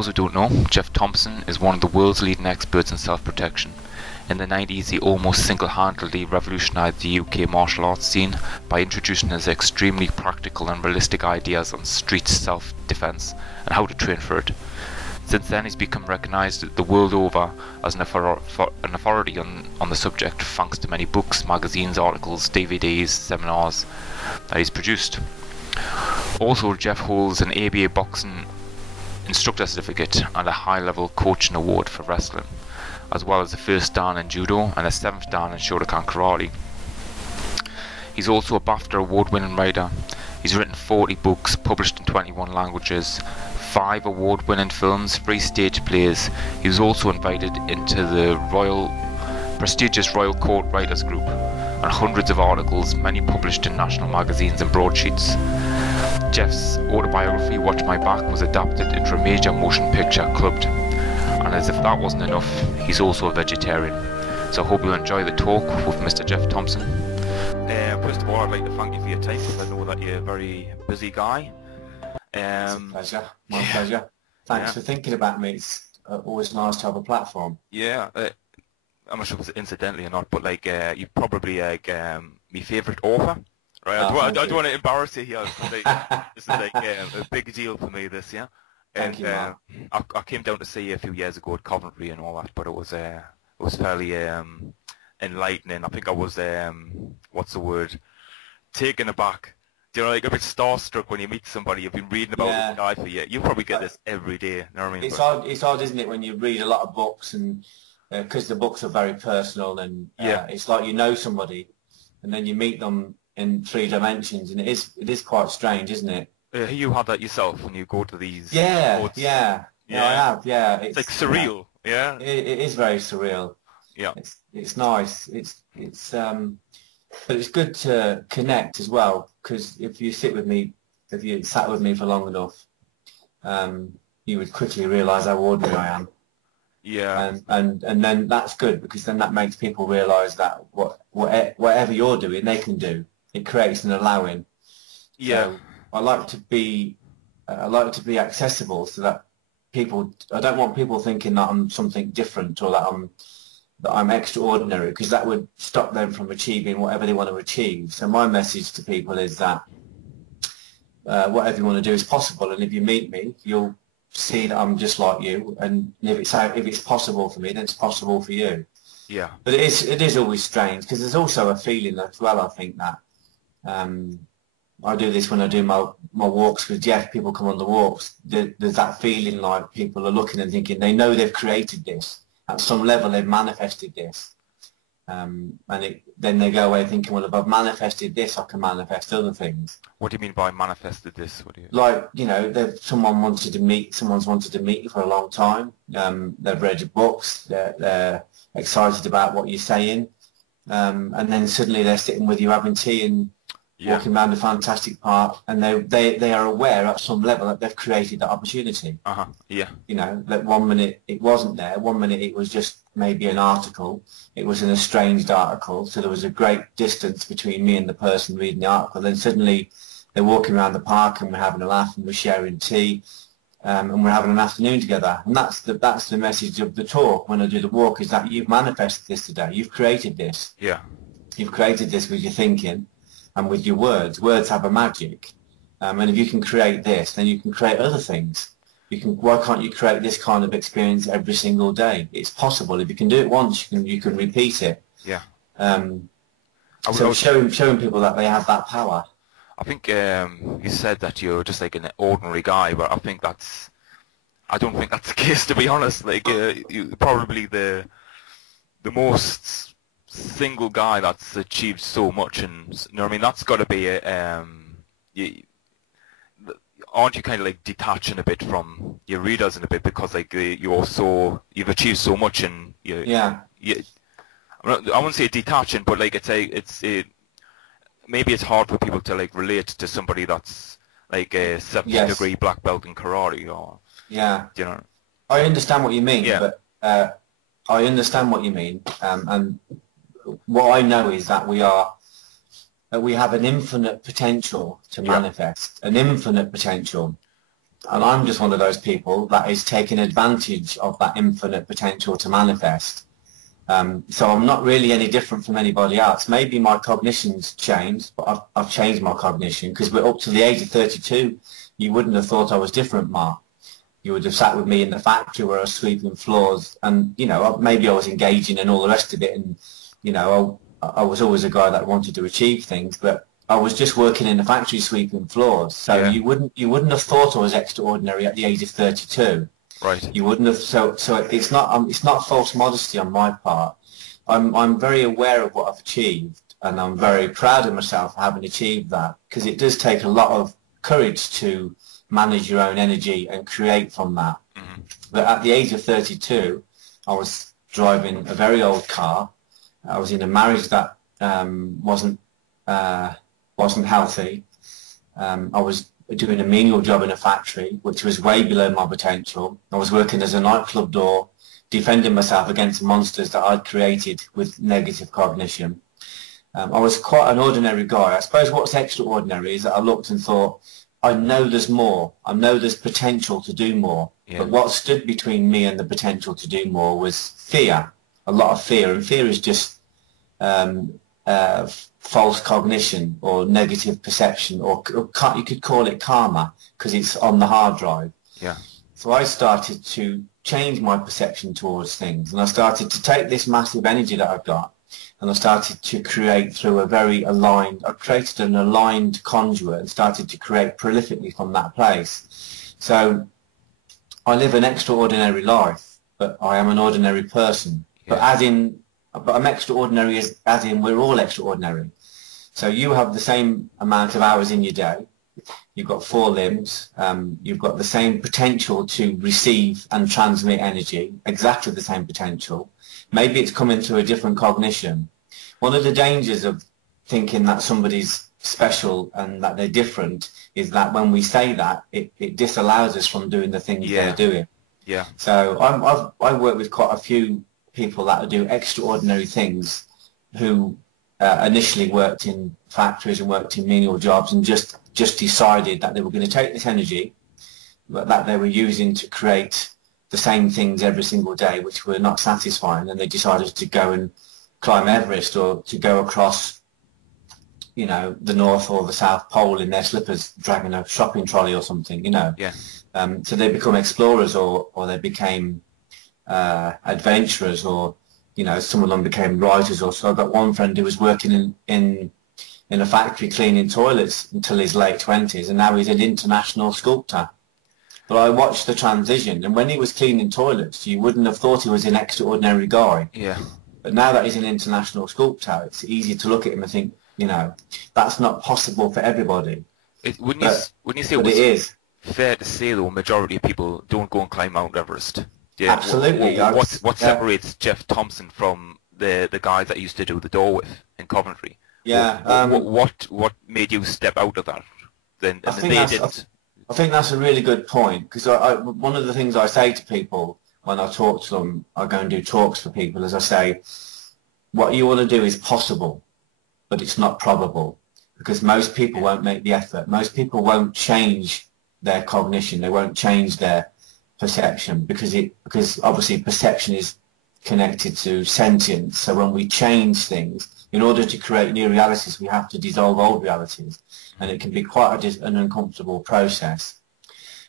those who don't know, Geoff Thompson is one of the world's leading experts in self-protection. In the 90s, he almost single-handedly revolutionised the UK martial arts scene by introducing his extremely practical and realistic ideas on street self-defence and how to train for it. Since then, he's become recognised the world over as an authority on the subject, thanks to many books, magazines, articles, DVDs, seminars that he's produced. Also, Geoff holds an ABA boxing instructor certificate and a high-level coaching award for wrestling, as well as a first dan in Judo and a 7th dan in Shotokan Karate. He's also a BAFTA award-winning writer. He's written 40 books, published in 21 languages, 5 award-winning films, 3 stage plays. He was also invited into the prestigious Royal Court Writers Group, and hundreds of articles, many published in national magazines and broadsheets. Geoff's autobiography, Watch My Back, was adapted into a major motion picture, Clubbed. And as if that wasn't enough, he's also a vegetarian. So I hope you enjoy the talk with Mr. Geoff Thompson. First of all, I'd like to thank you for your time, because I know that you're a very busy guy. It's a pleasure. My pleasure. Thanks for thinking about me. It's always nice to have a platform. Yeah, I'm not sure if it's incidentally or not, but like you're probably like my favourite author. Right, I don't want to embarrass you here. This is like a big deal for me. This, yeah. And Thank you, Mark. I came down to see you a few years ago at Coventry and all that, but it was fairly enlightening. I think I was what's the word? Taken aback. Do you know, like a bit starstruck when you meet somebody you've been reading about this guy for years. You probably get this every day. You know what I mean? It's odd, isn't it, when you read a lot of books and because the books are very personal and it's like you know somebody and then you meet them in 3 dimensions, and it is quite strange, isn't it? You have that yourself when you go to these. Yeah. No, I have. Yeah, it's like surreal. Yeah. It is very surreal. Yeah. It's nice. But it's good to connect as well, because if you sat with me for long enough, you would quickly realise how ordinary I am. Yeah. And then that's good, because then that makes people realise that whatever you're doing, they can do. It creates an allowing. Yeah. So I like to be accessible, so that I don't want people thinking that I'm something different or that I'm extraordinary, because that would stop them from achieving whatever they want to achieve. So my message to people is that whatever you want to do is possible, and if you meet me, you'll see that I'm just like you, and if it's possible for me, then it's possible for you. Yeah. But it is always strange, because there's also a feeling as well, I think, that I do this when I do my walks with Geoff. People come on the walks. There's that feeling like people are looking and thinking they know they've created this. At some level, they've manifested this. And then they go away thinking, well, if I've manifested this, I can manifest other things. What do you mean by manifested this? Like, you know, someone's wanted to meet you for a long time. They've read your books. They're excited about what you're saying. And then suddenly they're sitting with you having tea and walking around a fantastic park, and they are aware at some level that they've created that opportunity. Yeah. You know, that 1 minute it wasn't there, 1 minute it was just maybe an article, it was an estranged article, so there was a great distance between me and the person reading the article. Then suddenly they're walking around the park and we're having a laugh and we're sharing tea, and we're having an afternoon together. And that's the message of the talk when I do the walk, is that you've manifested this today. You've created this. Yeah. You've created this with your thinking and with your words. Words have a magic, and if you can create this, then you can create other things. Why can't you create this kind of experience every single day? It's possible. If you can do it once, you can repeat it. Yeah. So showing people that they have that power. I think you said that you're just like an ordinary guy, but I don't think that's the case, to be honest. Like you're probably the most single guy that's achieved so much, and you know what I mean, that's got to be aren't you kind of like detaching a bit from your readers in a bit, because like you've achieved so much, and I wouldn't say detaching, but like maybe it's hard for people to like relate to somebody that's like a 70-degree black belt in karate, or you know. I understand what you mean, but I understand what you mean, and what I know is that we have an infinite potential to manifest, an infinite potential. And I'm just one of those people that is taking advantage of that infinite potential to manifest. So I'm not really any different from anybody else. Maybe my cognition's changed, but I've changed my cognition, because we're up to the age of 32. You wouldn't have thought I was different, Mark. You would have sat with me in the factory where I was sweeping floors, and, you know, maybe I was engaging and all the rest of it, and, you know, I was always a guy that wanted to achieve things, but I was just working in the factory sweeping floors. So you wouldn't have thought I was extraordinary at the age of 32. Right. You wouldn't have. So it's not false modesty on my part. I'm very aware of what I've achieved, and I'm very proud of myself for having achieved that, because it does take a lot of courage to manage your own energy and create from that. Mm-hmm. But at the age of 32, I was driving a very old car. I was in a marriage that wasn't healthy. I was doing a menial job in a factory, which was way below my potential. I was working as a nightclub door, defending myself against monsters that I'd created with negative cognition. I was quite an ordinary guy. I suppose what's extraordinary is that I looked and thought, I know there's more. I know there's potential to do more. Yeah. But what stood between me and the potential to do more was fear, a lot of fear. And fear is just false cognition or negative perception, or you could call it karma, because it's on the hard drive. Yeah. So I started to change my perception towards things, and I started to take this massive energy that I've got, and I started to create through I created an aligned conduit and started to create prolifically from that place. So I live an extraordinary life, but I am an ordinary person. Yeah. But I'm extraordinary as in we're all extraordinary. So you have the same amount of hours in your day. You've got 4 limbs. You've got the same potential to receive and transmit energy, exactly the same potential. Maybe it's coming through a different cognition. One of the dangers of thinking that somebody's special and that they're different is that when we say that, it disallows us from doing the things they're doing. Yeah. So I work with quite a few people that do extraordinary things, who initially worked in factories and worked in menial jobs, and just decided that they were going to take this energy that they were using to create the same things every single day, which were not satisfying, and they decided to go and climb Everest, or to go across, you know, the North or the South Pole in their slippers, dragging a shopping trolley or something, you know. Yeah. So they become explorers, or they became adventurers, or, you know, some of them became writers. Or so I've got one friend who was working in a factory cleaning toilets until his late 20s, and now he's an international sculptor. But I watched the transition, and when he was cleaning toilets, you wouldn't have thought he was an extraordinary guy. Yeah. But now that he's an international sculptor, it's easy to look at him and think, you know, that's not possible for everybody. Wouldn't you say it is fair to say, though, majority of people don't go and climb Mount Everest? Yeah. Absolutely. What separates Geoff Thompson from the guys that used to do the door with in Coventry? Yeah. What made you step out of that? I think that's a really good point, because one of the things I say to people when I talk to them, I go and do talks for people, is I say, what you want to do is possible, but it's not probable, because most people won't make the effort. Most people won't change their cognition. They won't change their perception, because obviously perception is connected to sentience. So when we change things, in order to create new realities, we have to dissolve old realities, and it can be quite an uncomfortable process.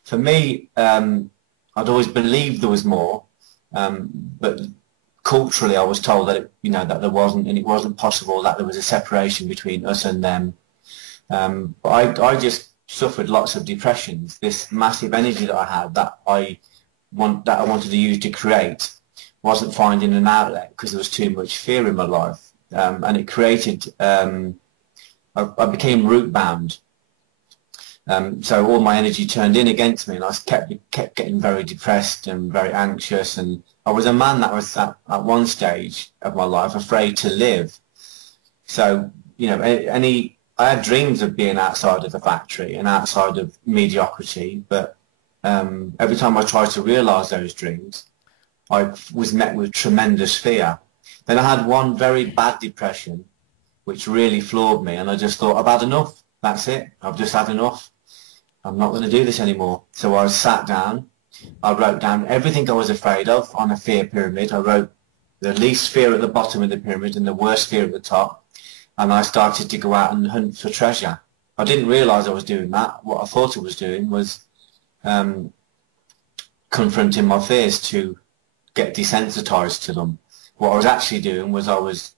For me, I'd always believed there was more, but culturally I was told that that there wasn't, and it wasn't possible, that there was a separation between us and them. But I just suffered lots of depressions. This massive energy that I had, that I wanted to use to create, wasn't finding an outlet because there was too much fear in my life, and it created. I became root bound. So all my energy turned in against me, and I kept getting very depressed and very anxious. And I was a man that was at one stage of my life afraid to live. So I had dreams of being outside of the factory and outside of mediocrity, but every time I tried to realise those dreams, I was met with tremendous fear. Then I had one very bad depression, which really floored me, and I just thought, I've had enough. That's it. I've just had enough. I'm not going to do this anymore. So I sat down, I wrote down everything I was afraid of on a fear pyramid. I wrote the least fear at the bottom of the pyramid and the worst fear at the top. And I started to go out and hunt for treasure. I didn't realise I was doing that. What I thought I was doing was confronting my fears to get desensitised to them. What I was actually doing was I was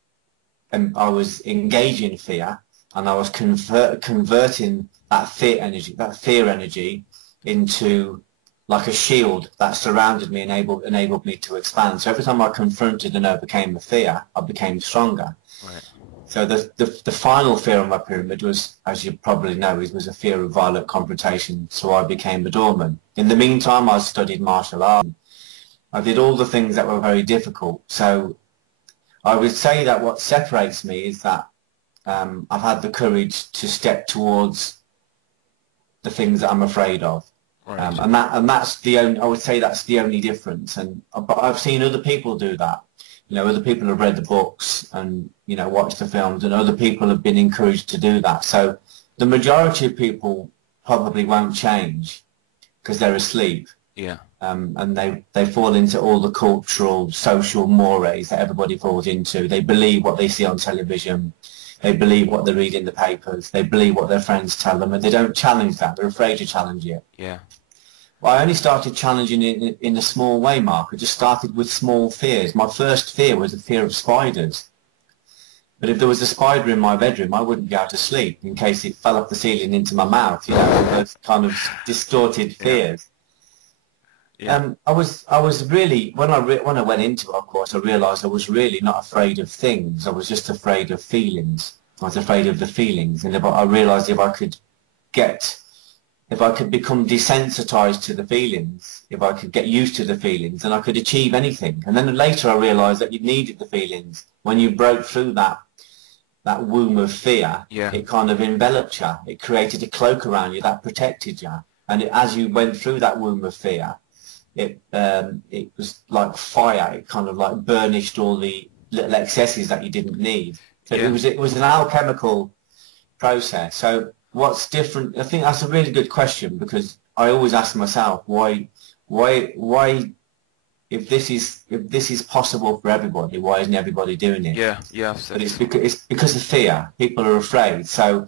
engaging fear, and I was converting that fear energy into like a shield that surrounded me and enabled me to expand. So every time I confronted and overcame the fear, I became stronger. Right. So the final fear on my pyramid was, as you probably know, was a fear of violent confrontation. So I became a Doorman. In the meantime, I studied martial arts. I did all the things that were very difficult. So I would say that what separates me is that I've had the courage to step towards the things that I'm afraid of. Right. And that's the only, I would say that's the only difference. But I've seen other people do that. You know, other people have read the books and, you know, watched the films, and other people have been encouraged to do that. So the majority of people probably won't change because they're asleep. Yeah. And they fall into all the cultural, social mores that everybody falls into. They believe what they see on television. They believe what they read in the papers. They believe what their friends tell them, and they don't challenge that. They're afraid to challenge it. Yeah. Well, I only started challenging it in a small way, Mark. I just started with small fears. My first fear was the fear of spiders. But if there was a spider in my bedroom, I wouldn't be able to sleep in case it fell off the ceiling into my mouth. You know, those kind of distorted fears. Yeah. I was really, when I went into it, of course, I realised I was really not afraid of things. I was just afraid of feelings. I was afraid of the feelings, and I realised if I could become desensitised to the feelings, if I could get used to the feelings, then I could achieve anything. And then later I realised that you needed the feelings. When you broke through that womb of fear, it kind of enveloped you. It created a cloak around you that protected you. And as you went through that womb of fear, it was like fire. It kind of like burnished all the little excesses that you didn't need. So it was an alchemical process. So what's different? I think that's a really good question, because I always ask myself why if this is possible for everybody, why isn't everybody doing it? Yeah. But it's because of fear. People are afraid. So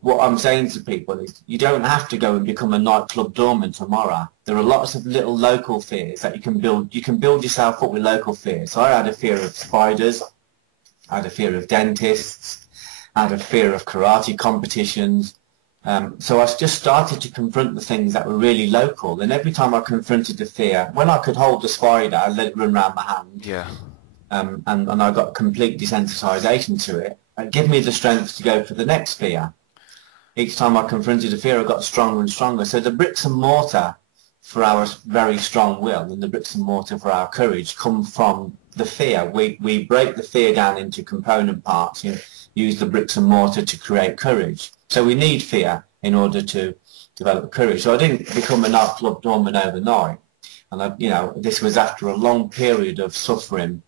what I'm saying to people is, you don't have to go and become a nightclub doorman tomorrow. There are lots of little local fears that you can build. You can build yourself up with local fears. So I had a fear of spiders. I had a fear of dentists. I had a fear of karate competitions. So I just started to confront the things that were really local. And every time I confronted the fear, when I could hold the spider, I let it run around my hand. Yeah. And I got complete desensitisation to it. It gave me the strength to go for the next fear. Each time I confronted a fear, I got stronger and stronger. So the bricks and mortar for our very strong will and the bricks and mortar for our courage come from the fear. We break the fear down into component parts, you know, use the bricks and mortar to create courage. So we need fear in order to develop courage. So I didn't become a nightclub doorman overnight. And, this was after a long period of suffering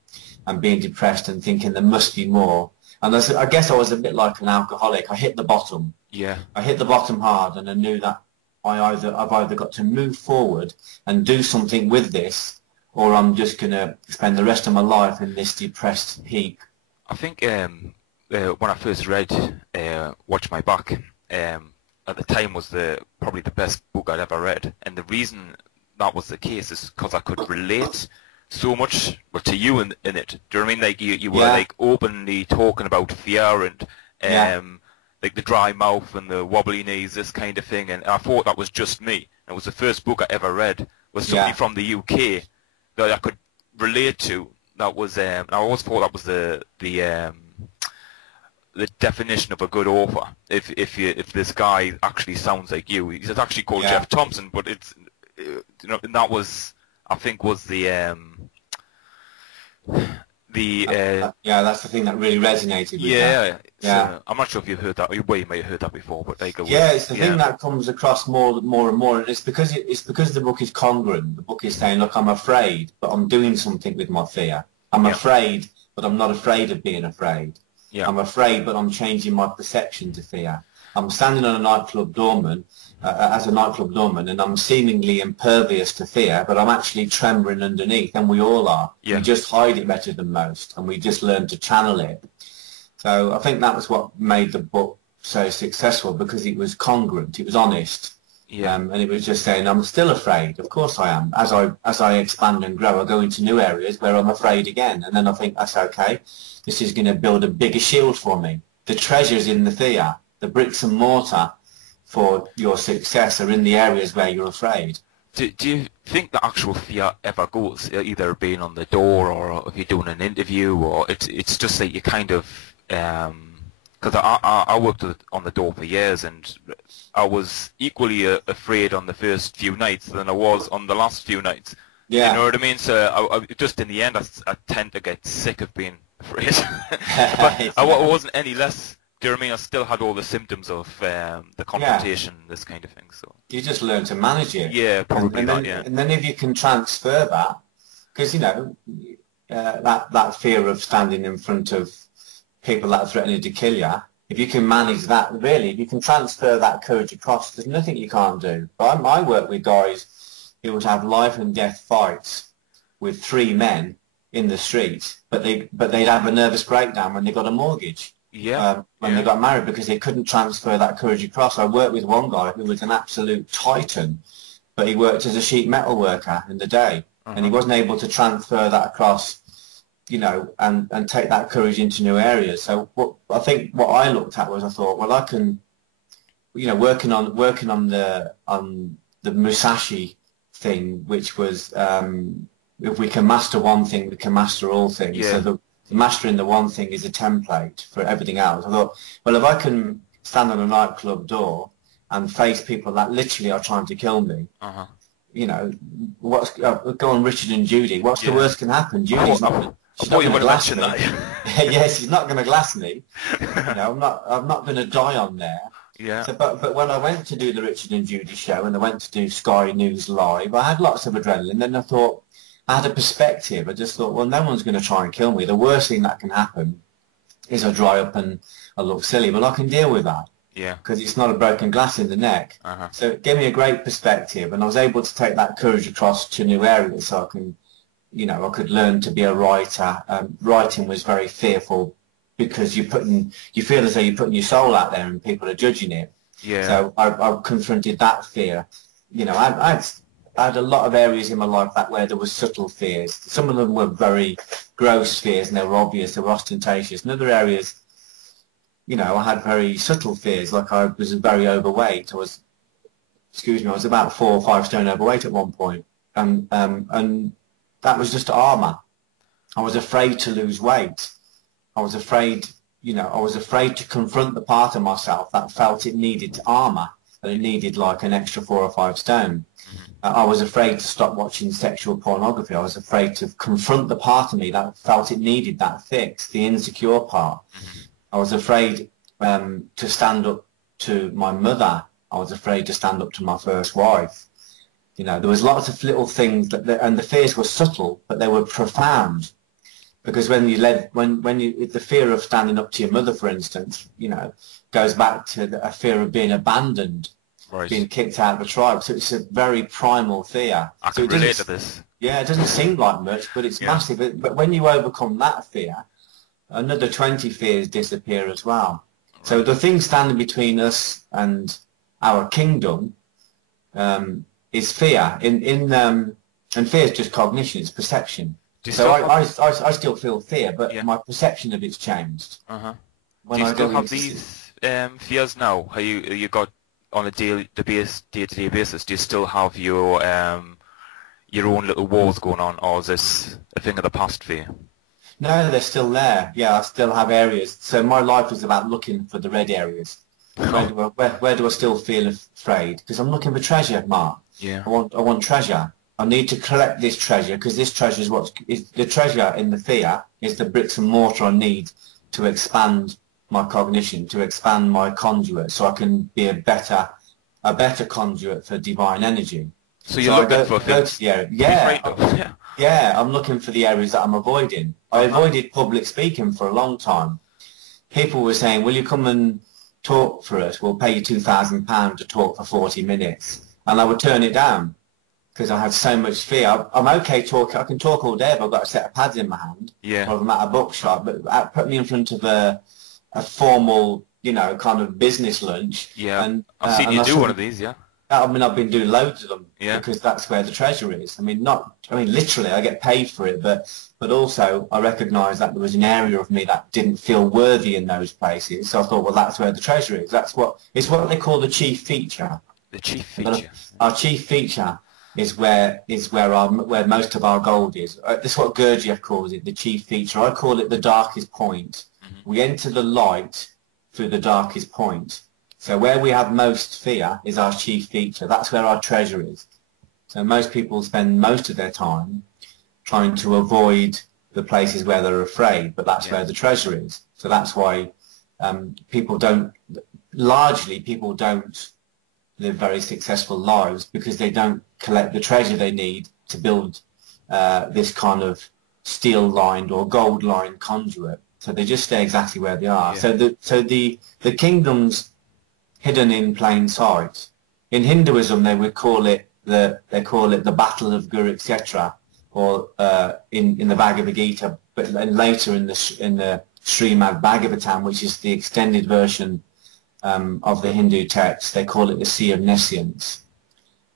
and being depressed and thinking there must be more. And I guess I was a bit like an alcoholic. I hit the bottom. Yeah. I hit the bottom hard, and I knew that I've either got to move forward and do something with this, or I'm just going to spend the rest of my life in this depressed heap. I think when I first read Watch My Back, at the time was probably the best book I'd ever read. And the reason that was the case is because I could relate so much to you in it. Do you know what I mean? Like you were like openly talking about fear and like the dry mouth and the wobbly knees, this kind of thing. And I thought that was just me. It was the first book I ever read was somebody from the UK that I could relate to. That was I always thought that was the definition of a good author. If this guy actually sounds like you, he's actually called Geoff Thompson, but it's and that was, I think, was that's the thing that really resonated with that. So I'm not sure if you've heard that. Well, you may have heard that before, but they go. It's the thing that comes across more and more, and it's because the book is congruent. The book is saying, look, I'm afraid, but I'm doing something with my fear. I'm afraid, but I'm not afraid of being afraid. I'm afraid, but I'm changing my perception to fear. I'm standing on a nightclub doorman, as a nightclub doorman, and I'm seemingly impervious to fear, but I'm actually trembling underneath, and we all are. Yeah. We just hide it better than most, and we just learn to channel it. So I think that was what made the book so successful, because it was congruent, it was honest. Yeah. And it was just saying, I'm still afraid. Of course I am. As I expand and grow, I go into new areas where I'm afraid again. And then I think, that's okay. This is going to build a bigger shield for me. The treasures in the fear, the bricks and mortar for your success are in the areas where you're afraid. Do you think the actual fear ever goes, either being on the door or if you're doing an interview, or it's just that you kind of... Because I worked on the door for years, and I was equally afraid on the first few nights than I was on the last few nights. Yeah. You know what I mean? So I just in the end, I tend to get sick of being afraid. But I wasn't any less. Do you know what I mean? I still had all the symptoms of the confrontation, this kind of thing. So you just learn to manage it. Yeah, probably and then, not. Yeah. And then if you can transfer that, because you know that fear of standing in front of people that are threatening to kill you, if you can manage that, really, if you can transfer that courage across, there's nothing you can't do. But I work with guys who would have life and death fights with 3 men in the street, but they'd have a nervous breakdown when they got a mortgage. Yeah. When they got married, because they couldn't transfer that courage across. I worked with one guy who was an absolute titan, but he worked as a sheet metal worker in the day, and he wasn't able to transfer that across, you know, and take that courage into new areas. So I think what I looked at was, I thought, well, I can, you know, working on the Musashi thing, which was if we can master one thing, we can master all things. Yeah. So the mastering the one thing is a template for everything else. I thought, well, if I can stand on a nightclub door and face people that literally are trying to kill me, you know, go on Richard and Judy. What's the worst can happen? Judy's not. She's not going to glass me. Yes, she's not going to glass me. You know, I'm not going to die on there. Yeah. So, but when I went to do the Richard and Judy show, and I went to do Sky News Live, I had lots of adrenaline. Then I thought, I had a perspective. I just thought, well, no one's going to try and kill me. The worst thing that can happen is I dry up and I look silly, but I can deal with that. Yeah. Because it's not a broken glass in the neck. So it gave me a great perspective, and I was able to take that courage across to new areas, so I can, you know, I could learn to be a writer. Writing was very fearful, because you feel as though you're putting your soul out there and people are judging it. Yeah. So I confronted that fear. You know, I had a lot of areas in my life where there were subtle fears. Some of them were very gross fears, and they were obvious, they were ostentatious. In other areas, you know, I had very subtle fears, like I was very overweight. I was about 4 or 5 stone overweight at one point. And that was just armour. I was afraid to lose weight. I was afraid, you know, I was afraid to confront the part of myself that felt it needed armour, that it needed like an extra 4 or 5 stone. I was afraid to stop watching sexual pornography. I was afraid to confront the part of me that felt it needed that fix, the insecure part. I was afraid to stand up to my mother. I was afraid to stand up to my first wife. You know, there was lots of little things, and the fears were subtle, but they were profound. Because when the fear of standing up to your mother, for instance, you know, goes back to a fear of being abandoned, being kicked out of the tribe. So it's a very primal fear. I can relate to this. Yeah, it doesn't seem like much, but it's massive. But when you overcome that fear, another 20 fears disappear as well. So the thing standing between us and our kingdom is fear. And fear is just cognition, it's perception. So I still feel fear, but my perception of it's changed. Do you still have these fears now? Have you got on a day-to-day basis? Do you still have your own little wars going on, or is this a thing of the past for you? No, they're still there. Yeah, I still have areas. So my life is about looking for the red areas. Where do I still feel afraid? Because I'm looking for treasure, Mark. Yeah. I want treasure. I need to collect this treasure, because this treasure is the treasure in the fear is the bricks and mortar I need to expand my cognition, to expand my conduit, so I can be a better conduit for divine energy. So you're looking for things. Yeah, I'm looking for the areas that I'm avoiding. I avoided public speaking for a long time. People were saying, will you come and talk for us, we'll pay you £2,000 to talk for 40 minutes. And I would turn it down because I had so much fear. I'm okay talking, I can talk all day if I've got a set of pads in my hand, Yeah. or if I'm at a bookshop, but put me in front of a formal, you know, kind of business lunch. Yeah, and I've seen you do one of these, yeah. I mean, I've been doing loads of them, yeah, because that's where the treasure is. I mean, literally, I get paid for it, but also I recognised that there was an area of me that didn't feel worthy in those places. So I thought, well, that's where the treasure is. It's what they call the chief feature. The chief feature. Our chief feature is where most of our gold is. This is what Gurdjieff calls it, the chief feature. I call it the darkest point. Mm-hmm. We enter the light through the darkest point. So where we have most fear is our chief feature. That's where our treasure is. So most people spend most of their time trying to avoid the places where they're afraid, but that's where the treasure is. So that's why people don't live very successful lives, because they don't collect the treasure they need to build this kind of steel-lined or gold-lined conduit. So they just stay exactly where they are. Yeah. So the kingdoms hidden in plain sight. In Hinduism, they would call it the Battle of Kurukshetra, or in the Bhagavad Gita, but later in the Srimad Bhagavatam, which is the extended version of the Hindu text, they call it the Sea of Nescience.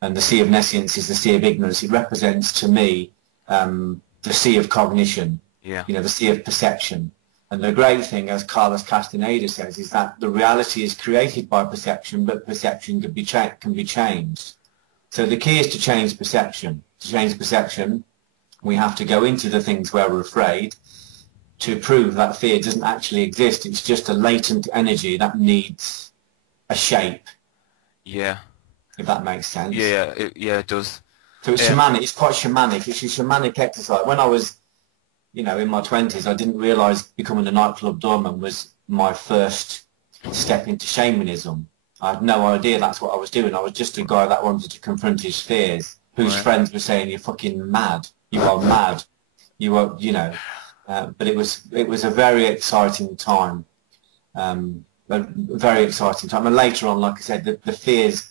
And the Sea of Nescience is the Sea of Ignorance. It represents to me the Sea of Cognition, you know, the Sea of Perception. And the great thing, as Carlos Castaneda says, is that the reality is created by perception, but perception can be changed. So the key is to change perception. To change perception, we have to go into the things where we're afraid to prove that fear doesn't actually exist. It's just a latent energy that needs a shape. Yeah. If that makes sense. Yeah, it does. So it's shamanic. It's quite shamanic. It's a shamanic exercise. When I was, you know, in my 20s, I didn't realise becoming a nightclub doorman was my first step into shamanism. I had no idea that's what I was doing. I was just a guy that wanted to confront his fears, whose friends were saying, "You're fucking mad. You are mad. You are, you know." But it was a very exciting time, a very exciting time. And later on, like I said, the fears,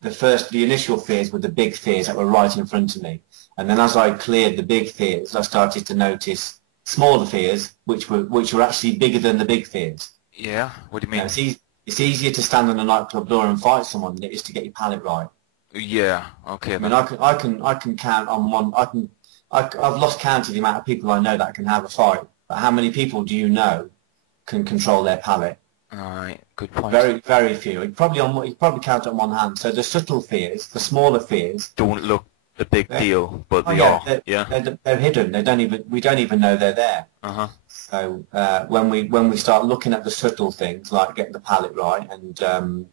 the initial fears were the big fears that were right in front of me. And then as I cleared the big fears, I started to notice smaller fears, which were actually bigger than the big fears. Yeah, what do you mean? You know, it's easier to stand on a nightclub door and fight someone than it is to get your palate right. Yeah, okay. I mean, I can count on one. I've lost count of the amount of people I know that can have a fight. But how many people do you know can control their palate? All right, good point. Very, very few. You probably count on one hand. So the subtle fears, the smaller fears, don't look a big deal, but they are. They're hidden. We don't even know they're there. So when we start looking at the subtle things, like getting the palate right, and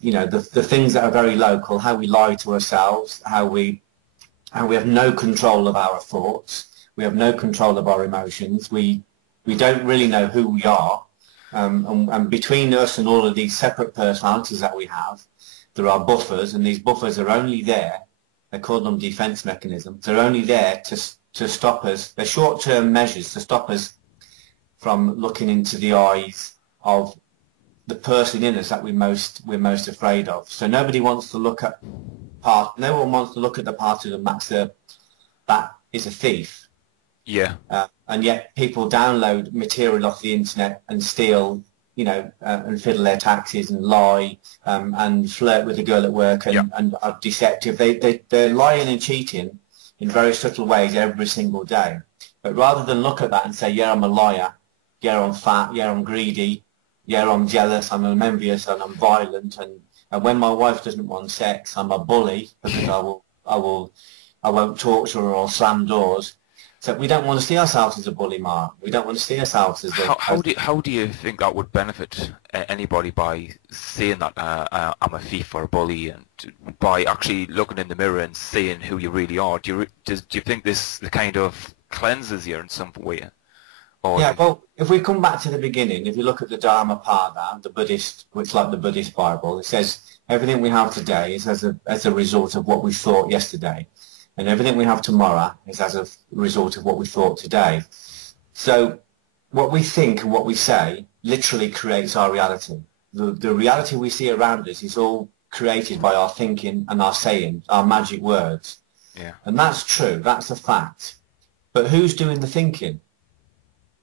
you know, the things that are very local, how we lie to ourselves, how we have no control of our thoughts, we have no control of our emotions, we don't really know who we are, and between us and all of these separate personalities that we have, there are buffers, and these buffers are only there, they call them defense mechanisms, they're only there to stop us, they're short-term measures to stop us from looking into the eyes of the person in us that we're most afraid of. So nobody wants to look at no one wants to look at the part of them that is a thief. Yeah. And yet people download material off the internet and steal, you know, and fiddle their taxes and lie, and flirt with a girl at work and are deceptive. They're lying and cheating in very subtle ways every single day. But rather than look at that and say, yeah, I'm a liar, yeah, I'm fat, yeah, I'm greedy, yeah, I'm jealous, I'm envious, and I'm violent, and when my wife doesn't want sex, I'm a bully because I won't talk to her or slam doors. So we don't want to see ourselves as a bully, Mark. We don't want to see ourselves as a... How do you think that would benefit anybody by saying that I'm a thief or a bully, and by actually looking in the mirror and seeing who you really are? Do you think this kind of cleanses you in some way? Yeah, well, if we come back to the beginning, if you look at the Dharmapada, the Buddhist, which like the Buddhist Bible, it says everything we have today is as a result of what we thought yesterday, and everything we have tomorrow is as a result of what we thought today. So what we think and what we say literally creates our reality. The reality we see around us is all created by our thinking and our saying, our magic words. Yeah. And that's true, that's a fact. But who's doing the thinking?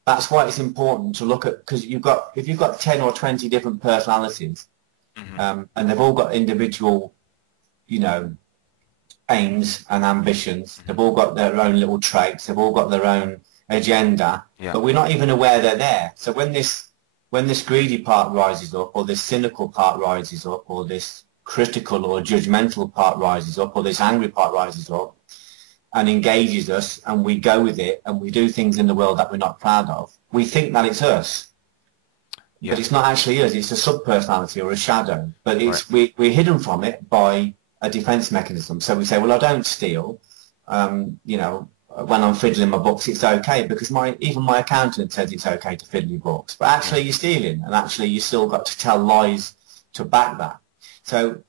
That's why it's important to look at, because if you've got 10 or 20 different personalities, and they've all got individual, you know, aims and ambitions, they've all got their own little traits, they've all got their own agenda, but we're not even aware they're there. So when this greedy part rises up, or this cynical part rises up, or this critical or judgmental part rises up, or this angry part rises up and engages us, and we go with it and we do things in the world that we're not proud of, we think that it's us. But it's not actually us, it's a sub-personality or a shadow. But it's we're hidden from it by a defense mechanism. So we say, well, I don't steal, you know, when I'm fiddling my books, it's okay, because even my accountant says it's okay to fiddle your books. But actually you're stealing, and actually you still got to tell lies to back that. So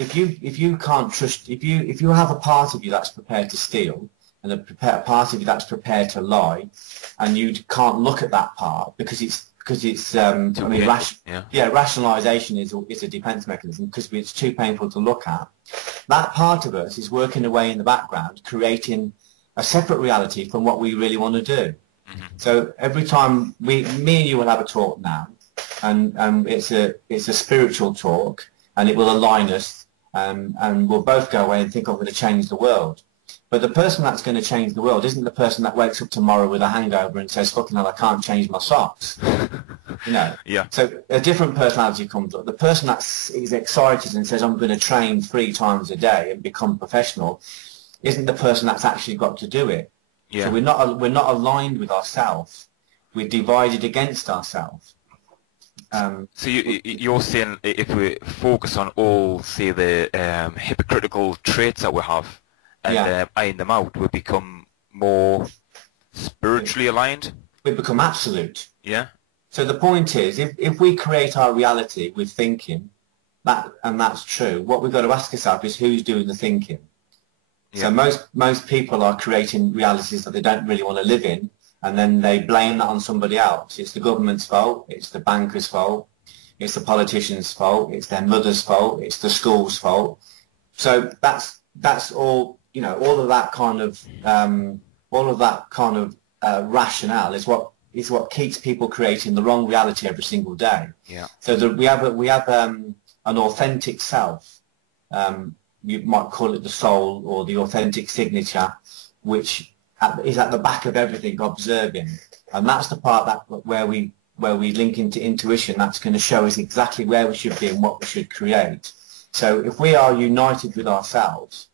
if you can't trust, if you have a part of you that's prepared to steal, and a part of you that's prepared to lie, and you can't look at that part because it's I mean, rationalization is a defense mechanism because it's too painful to look at. That part of us is working away in the background, creating a separate reality from what we really want to do. So every time me and you will have a talk now, and it's a spiritual talk, and it will align us, and we'll both go away and think I'm going to change the world. But the person that's going to change the world isn't the person that wakes up tomorrow with a hangover and says, fucking hell, I can't change my socks. You know? Yeah. So a different personality comes up. The person that is excited and says, I'm going to train 3 times a day and become professional, isn't the person that's actually got to do it. Yeah. So we're not aligned with ourselves. We're divided against ourselves. So you're saying if we focus on all, say, the hypocritical traits that we have, and iron them out, we become more spiritually aligned? We become absolute. Yeah. So the point is, if we create our reality with thinking, and that's true, what we've got to ask ourselves is who's doing the thinking. Yeah. So most people are creating realities that they don't really want to live in, and then they blame that on somebody else. It's the government's fault, it's the banker's fault, it's the politician's fault, it's their mother's fault, it's the school's fault. So that's all, you know, all of that kind of rationale is what keeps people creating the wrong reality every single day. Yeah. So we have an authentic self. You might call it the soul or the authentic signature, which is at the back of everything, observing, and that's the part where we link into intuition. That's going to show us exactly where we should be and what we should create. So if we are united with ourselves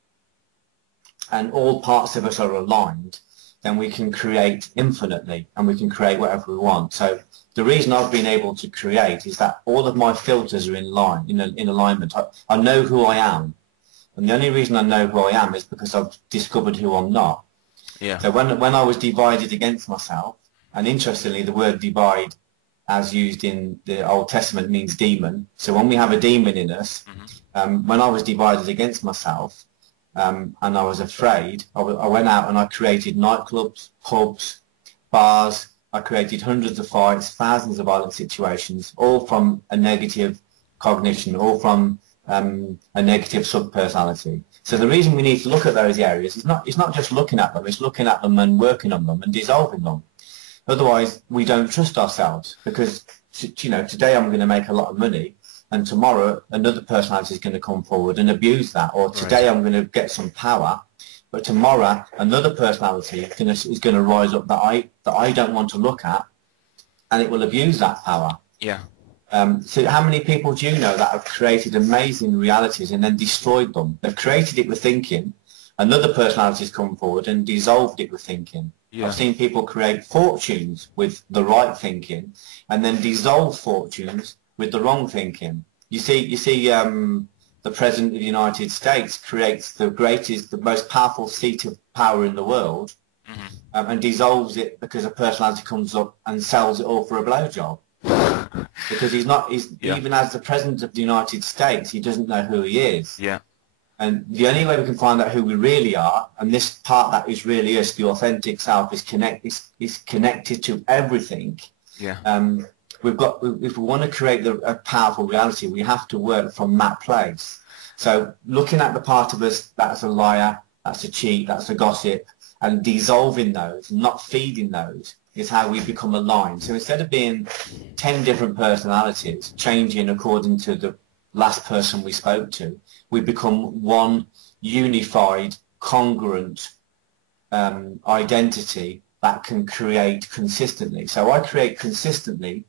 and all parts of us are aligned, then we can create infinitely, and we can create whatever we want. So the reason I've been able to create is that all of my filters are in alignment. I know who I am, and the only reason I know who I am is because I've discovered who I'm not. Yeah. So when I was divided against myself, and interestingly, the word divide, as used in the Old Testament, means demon. So when we have a demon in us, when I was divided against myself, and I was afraid, I went out and I created nightclubs, pubs, bars. I created hundreds of fights, thousands of violent situations, all from a negative cognition, all from a negative sub-personality. So the reason we need to look at those areas is not just looking at them, it's looking at them and working on them and dissolving them. Otherwise, we don't trust ourselves, because, you know, today I'm going to make a lot of money, and tomorrow another personality is going to come forward and abuse that. Or today I'm going to get some power, but tomorrow another personality is going to rise up that I don't want to look at, and it will abuse that power. Yeah. So how many people do you know that have created amazing realities and then destroyed them? They've created it with thinking, another personality has come forward and dissolved it with thinking. Yeah. I've seen people create fortunes with the right thinking and then dissolve fortunes with the wrong thinking. You see, the President of the United States creates the most powerful seat of power in the world, and dissolves it because a personality comes up and sells it all for a blowjob. Because even as the President of the United States, he doesn't know who he is. Yeah. And the only way we can find out who we really are, and this part that is really us, the authentic self, is connected to everything. Yeah. if we want to create a powerful reality, we have to work from that place. So looking at the part of us that's a liar, that's a cheat, that's a gossip, and dissolving those, not feeding those, is how we become aligned. So instead of being 10 different personalities, changing according to the last person we spoke to, we become one unified, congruent identity that can create consistently. So I create consistently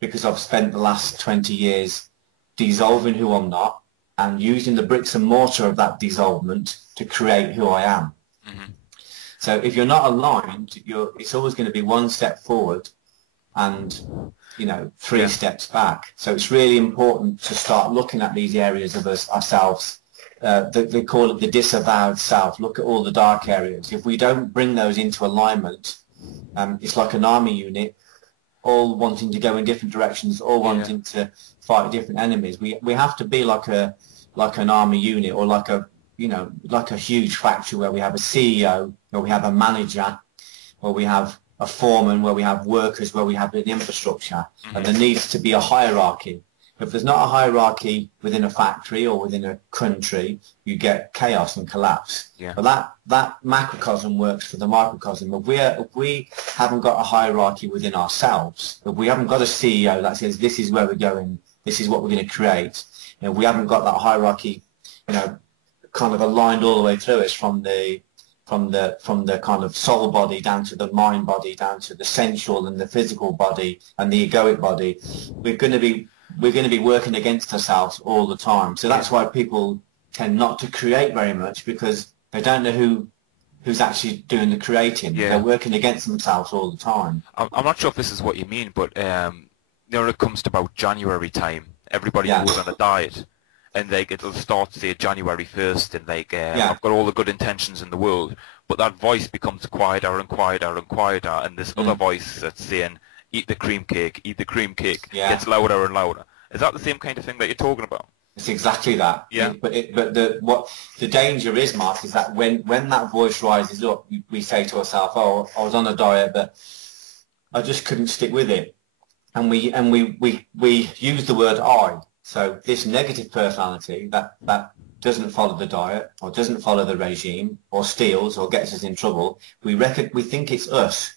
because I've spent the last 20 years dissolving who I'm not and using the bricks and mortar of that dissolvement to create who I am. Mm-hmm. So if you're not aligned, it's always going to be one step forward and, you know, three steps back. So it's really important to start looking at these areas of ourselves. They call it the disavowed self. Look at all the dark areas. If we don't bring those into alignment, it's like an army unit, all wanting to go in different directions, all wanting to fight different enemies. We have to be like an army unit, or like a huge factory where we have a CEO, where we have a manager, where we have a foreman, where we have workers, where we have an infrastructure, and there needs to be a hierarchy. If there's not a hierarchy within a factory or within a country, you get chaos and collapse. Yeah. But that macrocosm works for the microcosm. If we haven't got a hierarchy within ourselves, if we haven't got a CEO that says this is where we're going, this is what we're going to create, you know, we haven't got that hierarchy, you know, kind of aligned all the way through us from the kind of soul body down to the mind body, down to the sensual and the physical body and the egoic body, we're going to be working against ourselves all the time. So that's why people tend not to create very much, because they don't know who's actually doing the creating. They're working against themselves all the time. I'm not sure if this is what you mean, but you know, when it comes to about January time, everybody goes on a diet, and it'll start, say, January 1st, and I've got all the good intentions in the world, but that voice becomes quieter and quieter and quieter, and this other voice that's saying, eat the cream cake, gets louder and louder. Is that the same kind of thing that you're talking about? It's exactly that. Yeah. But the danger is, Mark, is that when that voice rises up, we say to ourselves, oh, I was on a diet, but I just couldn't stick with it. And we use the word I. So this negative personality that doesn't follow the diet, or doesn't follow the regime, or steals, or gets us in trouble, we think it's us,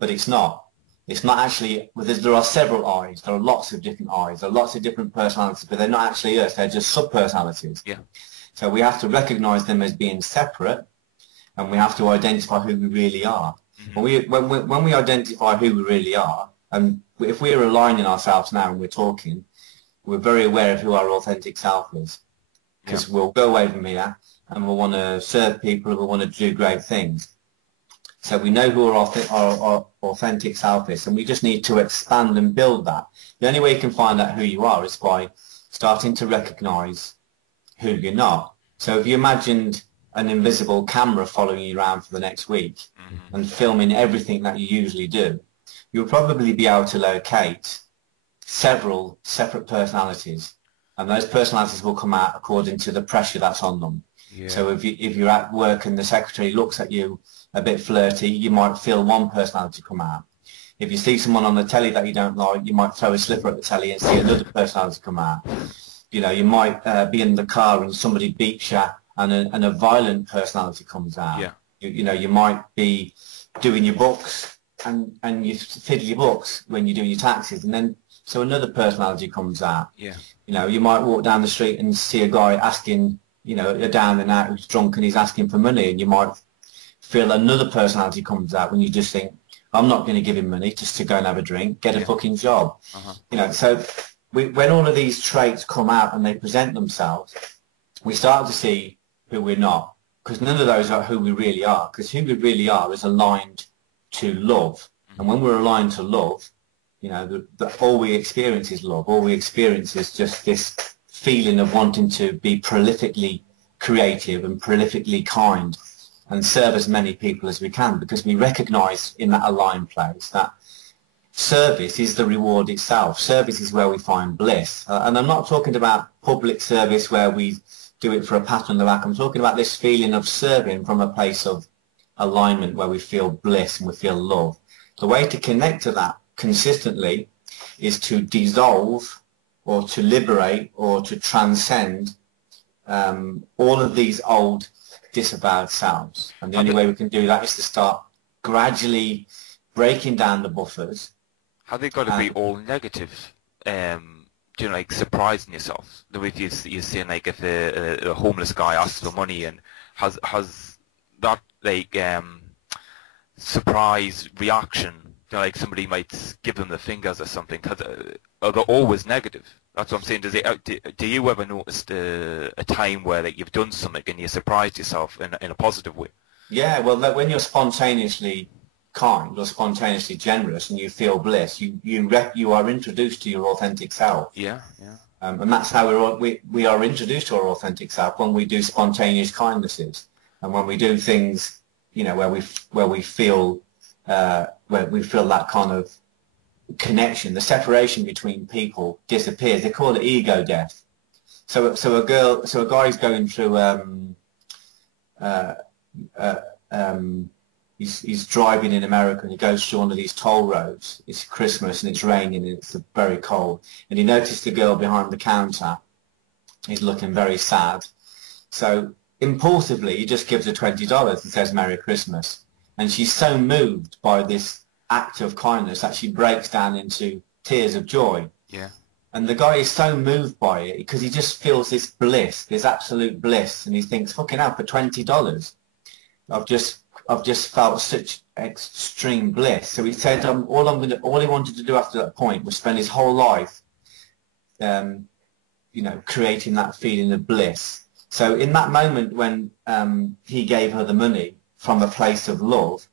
but it's not. It's not actually, there are several I's, there are lots of different I's, there are lots of different personalities, but they're not actually us, they're just sub-personalities. Yeah. So we have to recognize them as being separate, and we have to identify who we really are. Mm-hmm. When we identify who we really are, and if we're aligning ourselves now and we're talking, we're very aware of who our authentic self is. Because we'll go away from here and we'll want to serve people, we'll want to do great things. So we know who our authentic self is, and we just need to expand and build that. The only way you can find out who you are is by starting to recognize who you're not. So if you imagined an invisible camera following you around for the next week and filming everything that you usually do, you'll probably be able to locate several separate personalities, and those personalities will come out according to the pressure that's on them. Yeah. So if you're at work and the secretary looks at you a bit flirty, you might feel one personality come out. If you see someone on the telly that you don't like, you might throw a slipper at the telly and see another personality come out. You know, you might be in the car and somebody beeps you and a violent personality comes out. Yeah. You know, you might be doing your books and you fiddle your books when you're doing your taxes, and then so another personality comes out. Yeah. You know, you might walk down the street and see a guy asking, you know, a down and out who's drunk and he's asking for money, and you might feel another personality comes out when you just think, I'm not going to give him money just to go and have a drink, get a fucking job. You know, so when all of these traits come out and they present themselves, we start to see who we're not, because none of those are who we really are, because who we really are is aligned to love. And when we're aligned to love, you know, all we experience is love. All we experience is just this feeling of wanting to be prolifically creative and prolifically kind and serve as many people as we can, because we recognize in that aligned place that service is the reward itself. Service is where we find bliss. And I'm not talking about public service where we do it for a pat on the back. I'm talking about this feeling of serving from a place of alignment where we feel bliss and we feel love. The way to connect to that consistently is to dissolve or to liberate or to transcend all of these old disavowed selves. And the only way we can do that is to start gradually breaking down the buffers. Have they got to be all negative? You know, like surprising yourself. The way you're saying, like, if a homeless guy asks for money and has that, like, surprise reaction, you know, like somebody might give them the fingers or something, are they always negative? That's what I'm saying. Do you ever notice a time where, like, you've done something and you surprised yourself in a positive way? Yeah, well, when you're spontaneously kind or spontaneously generous and you feel bliss, you are introduced to your authentic self. Yeah, yeah. And that's how we are introduced to our authentic self, when we do spontaneous kindnesses and when we do things, you know, where we feel that kind of connection. The separation between people disappears. They call it ego death. So a guy's going through he's driving in America and he goes through one of these toll roads. It's Christmas and it's raining and it's very cold. And he noticed the girl behind the counter. He's looking very sad. So impulsively, he just gives her $20 and says, "Merry Christmas." And she's so moved by this act of kindness that she breaks down into tears of joy. Yeah. And the guy is so moved by it because he just feels this bliss, this absolute bliss. And he thinks, fucking hell, for $20, I've just felt such extreme bliss. So he said, all he wanted to do after that point was spend his whole life, you know, creating that feeling of bliss. So in that moment when he gave her the money from a place of love,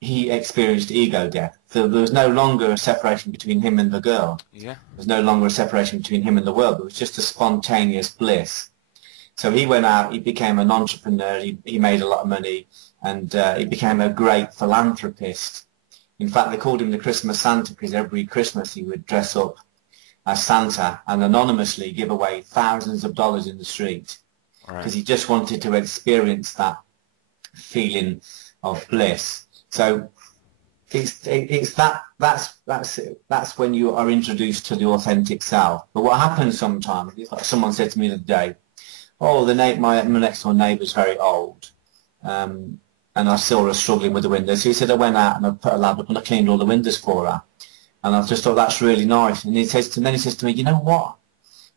he experienced ego death. So there was no longer a separation between him and the girl. Yeah. There was no longer a separation between him and the world. It was just a spontaneous bliss. So he went out, he became an entrepreneur, he made a lot of money, and he became a great philanthropist. In fact, they called him the Christmas Santa because every Christmas he would dress up as Santa and anonymously give away thousands of dollars in the street because he just wanted to experience that feeling of bliss. So that's when you are introduced to the authentic self. But what happens sometimes, like someone said to me the other day, "Oh, my next door neighbour's very old, and I saw her struggling with the windows." So he said, "I went out and I put a ladder up and I cleaned all the windows for her." And I just thought, that's really nice. And then he says to me, "You know what?"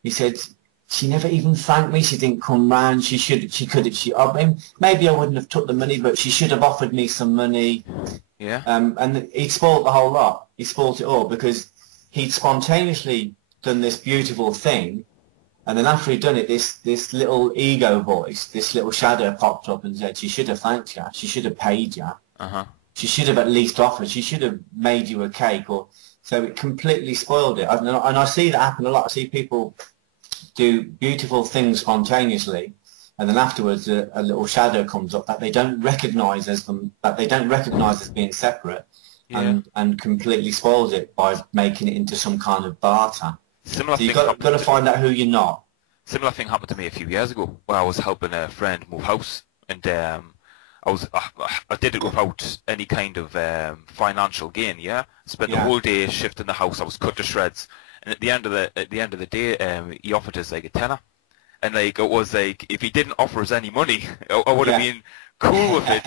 He said, "She never even thanked me. She didn't come round. I mean, maybe I wouldn't have took the money, but she should have offered me some money." Yeah. And he'd spoilt the whole lot. He spoilt it all because he'd spontaneously done this beautiful thing. And then after he'd done it, this little ego voice, this little shadow popped up and said, "She should have thanked you. She should have paid you. She should have at least offered. She should have made you a cake." So it completely spoiled it. And I see that happen a lot. I see people do beautiful things spontaneously, and then afterwards a little shadow comes up that they don't recognise as being separate, and completely spoils it by making it into some kind of barter. Similar So you've got to find out who you're not. Similar thing happened to me a few years ago where I was helping a friend move house, and I did it without any kind of financial gain. Yeah, spent the whole day shifting the house. I was cut to shreds, and at the end of the day, he offered us like a tenner, and like it was like if he didn't offer us any money, I would have been cool with it.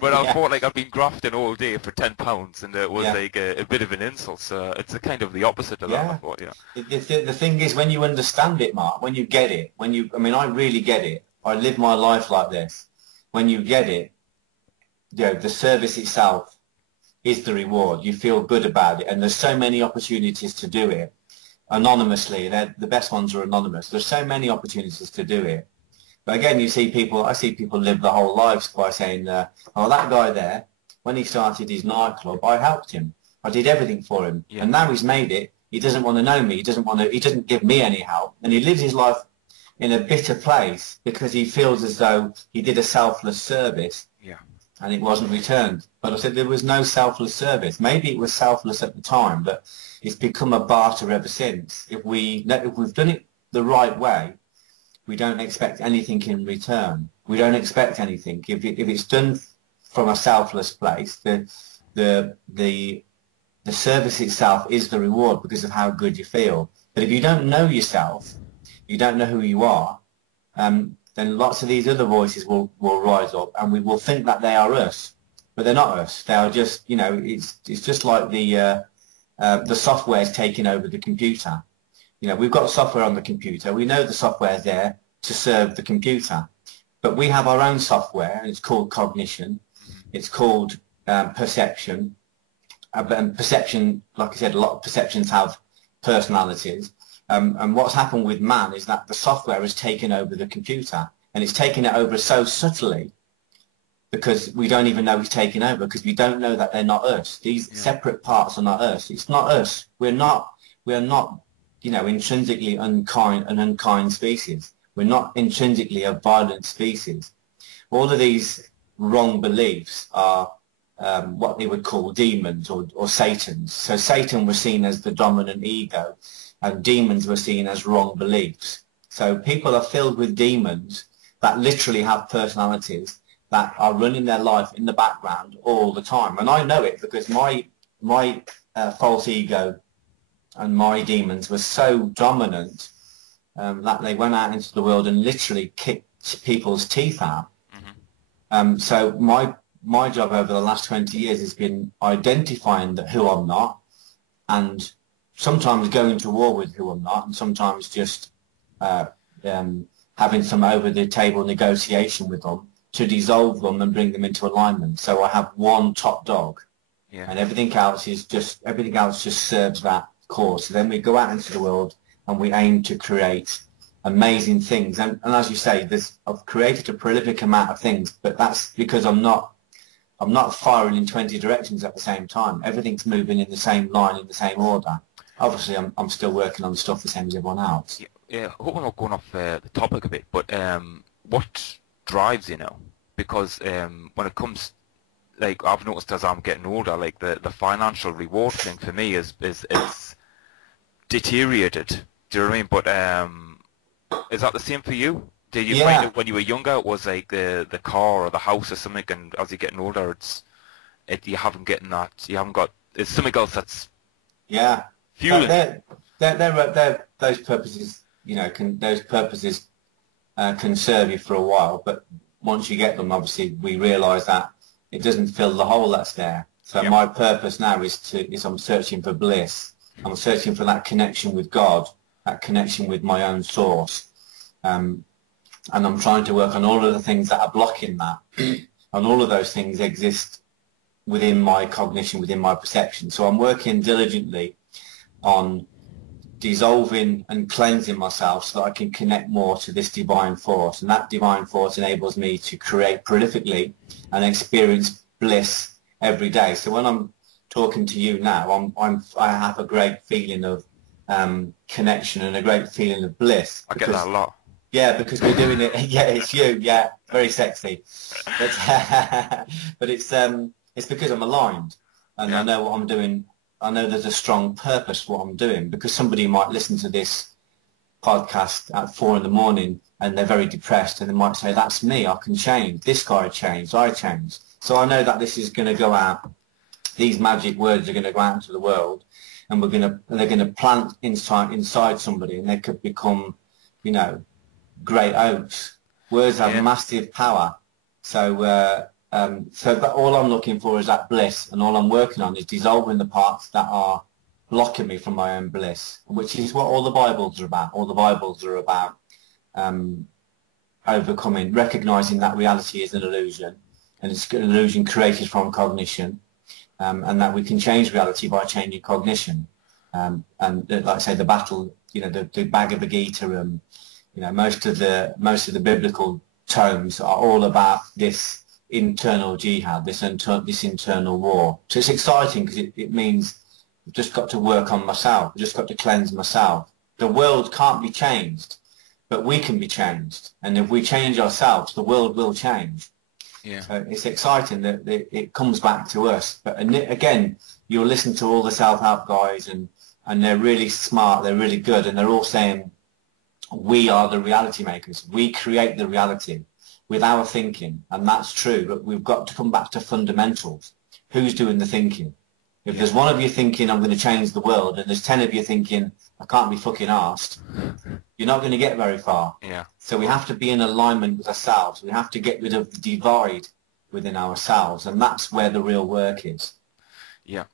But I thought like I've been grafting all day for £10, and it was like a bit of an insult. So it's a kind of the opposite of that. I thought, The thing is, when you understand it, Mark, when you get it, I mean, I really get it. I live my life like this. When you get it, you know, the service itself is the reward. You feel good about it, and there's so many opportunities to do it anonymously. The best ones are anonymous. There's so many opportunities to do it. But again, I see people live their whole lives by saying, "Oh, that guy there, when he started his nightclub, I helped him. I did everything for him, and now he's made it. He doesn't want to know me. He doesn't give me any help, and he lives his life in a bitter place because he feels as though he did a selfless service, and it wasn't returned." But I said there was no selfless service. Maybe it was selfless at the time, but it's become a barter ever since. If we've done it the right way, we don't expect anything in return. We don't expect anything. If it's done from a selfless place, the the service itself is the reward because of how good you feel. But if you don't know yourself, you don't know who you are, then lots of these other voices will rise up, and we will think that they are us, but they're not us. They are just, you know, it's just like the software is taking over the computer. You know, we've got software on the computer. We know the software is there to serve the computer, but we have our own software, and it's called cognition. It's called perception. And perception, like I said, a lot of perceptions have personalities. And what's happened with man is that the software has taken over the computer, and it's taken it over so subtly because we don't even know it's taken over, because we don't know that they're not us. These separate parts are not us. It's not us. We are not, you know, intrinsically an unkind species. We're not intrinsically a violent species. All of these wrong beliefs are what they would call demons or Satans. So Satan was seen as the dominant ego, and demons were seen as wrong beliefs. So people are filled with demons that literally have personalities that are running their life in the background all the time. And I know it because my false ego and my demons were so dominant that they went out into the world and literally kicked people's teeth out. So my job over the last 20 years has been identifying who I'm not, and sometimes going to war with who I'm not, and sometimes just having some over-the-table negotiation with them to dissolve them and bring them into alignment. So I have one top dog, and everything else just serves that cause. So then we go out into the world and we aim to create amazing things. And as you say, I've created a prolific amount of things, but that's because I'm not firing in 20 directions at the same time. Everything's moving in the same line, in the same order. Obviously, I'm still working on stuff the same as everyone else. Yeah, I hope we're not going off the topic a bit, but what drives you now? Because when it comes, like, I've noticed as I'm getting older, like the financial reward thing for me is deteriorated. Do you know what I mean? But is that the same for you? Did you find it when you were younger it was like the car or the house or something, and as you're getting older you haven't gotten that, you haven't got, it's something else that's fueling? Those purposes, you know, those purposes can serve you for a while, but once you get them, obviously we realise that it doesn't fill the hole that's there. So my purpose now is I'm searching for bliss. I'm searching for that connection with God, that connection with my own source. And I'm trying to work on all of the things that are blocking that. And all of those things exist within my cognition, within my perception. So I'm working diligently on dissolving and cleansing myself so that I can connect more to this divine force. And that divine force enables me to create prolifically and experience bliss every day. So when I'm talking to you now, I have a great feeling of connection and a great feeling of bliss. I get that a lot. Yeah, because we're doing it. Yeah, it's you. Yeah, very sexy. But it's because I'm aligned, and I know what I'm doing. I know there's a strong purpose for what I'm doing, because somebody might listen to this podcast at 4 a.m. and they're very depressed, and they might say, "That's me. I can change. This guy changed. I changed." So I know that this is going to go out. These magic words are going to go out into the world, and they're going to plant inside somebody, and they could become, you know, great oaks. Words have massive power. So that all I'm looking for is that bliss, and all I'm working on is dissolving the parts that are blocking me from my own bliss, which is what all the Bibles are about. All the Bibles are about overcoming, recognizing that reality is an illusion, and it's an illusion created from cognition, and that we can change reality by changing cognition. And like I say, the battle, you know, the Bhagavad Gita, you know, most of the biblical tomes are all about this internal jihad, this internal war. So it's exciting because it means I've just got to work on myself. I've just got to cleanse myself. The world can't be changed, but we can be changed. And if we change ourselves, the world will change. Yeah. So it's exciting that it comes back to us. But again, you'll listen to all the self-help guys, and they're really smart, they're really good, and they're all saying, we are the reality makers. We create the reality with our thinking, and that's true, but we've got to come back to fundamentals. Who's doing the thinking? If there's one of you thinking, I'm going to change the world, and there's 10 of you thinking, I can't be fucking arsed, you're not going to get very far. Yeah. So we have to be in alignment with ourselves. We have to get rid of the divide within ourselves, and that's where the real work is. Yeah.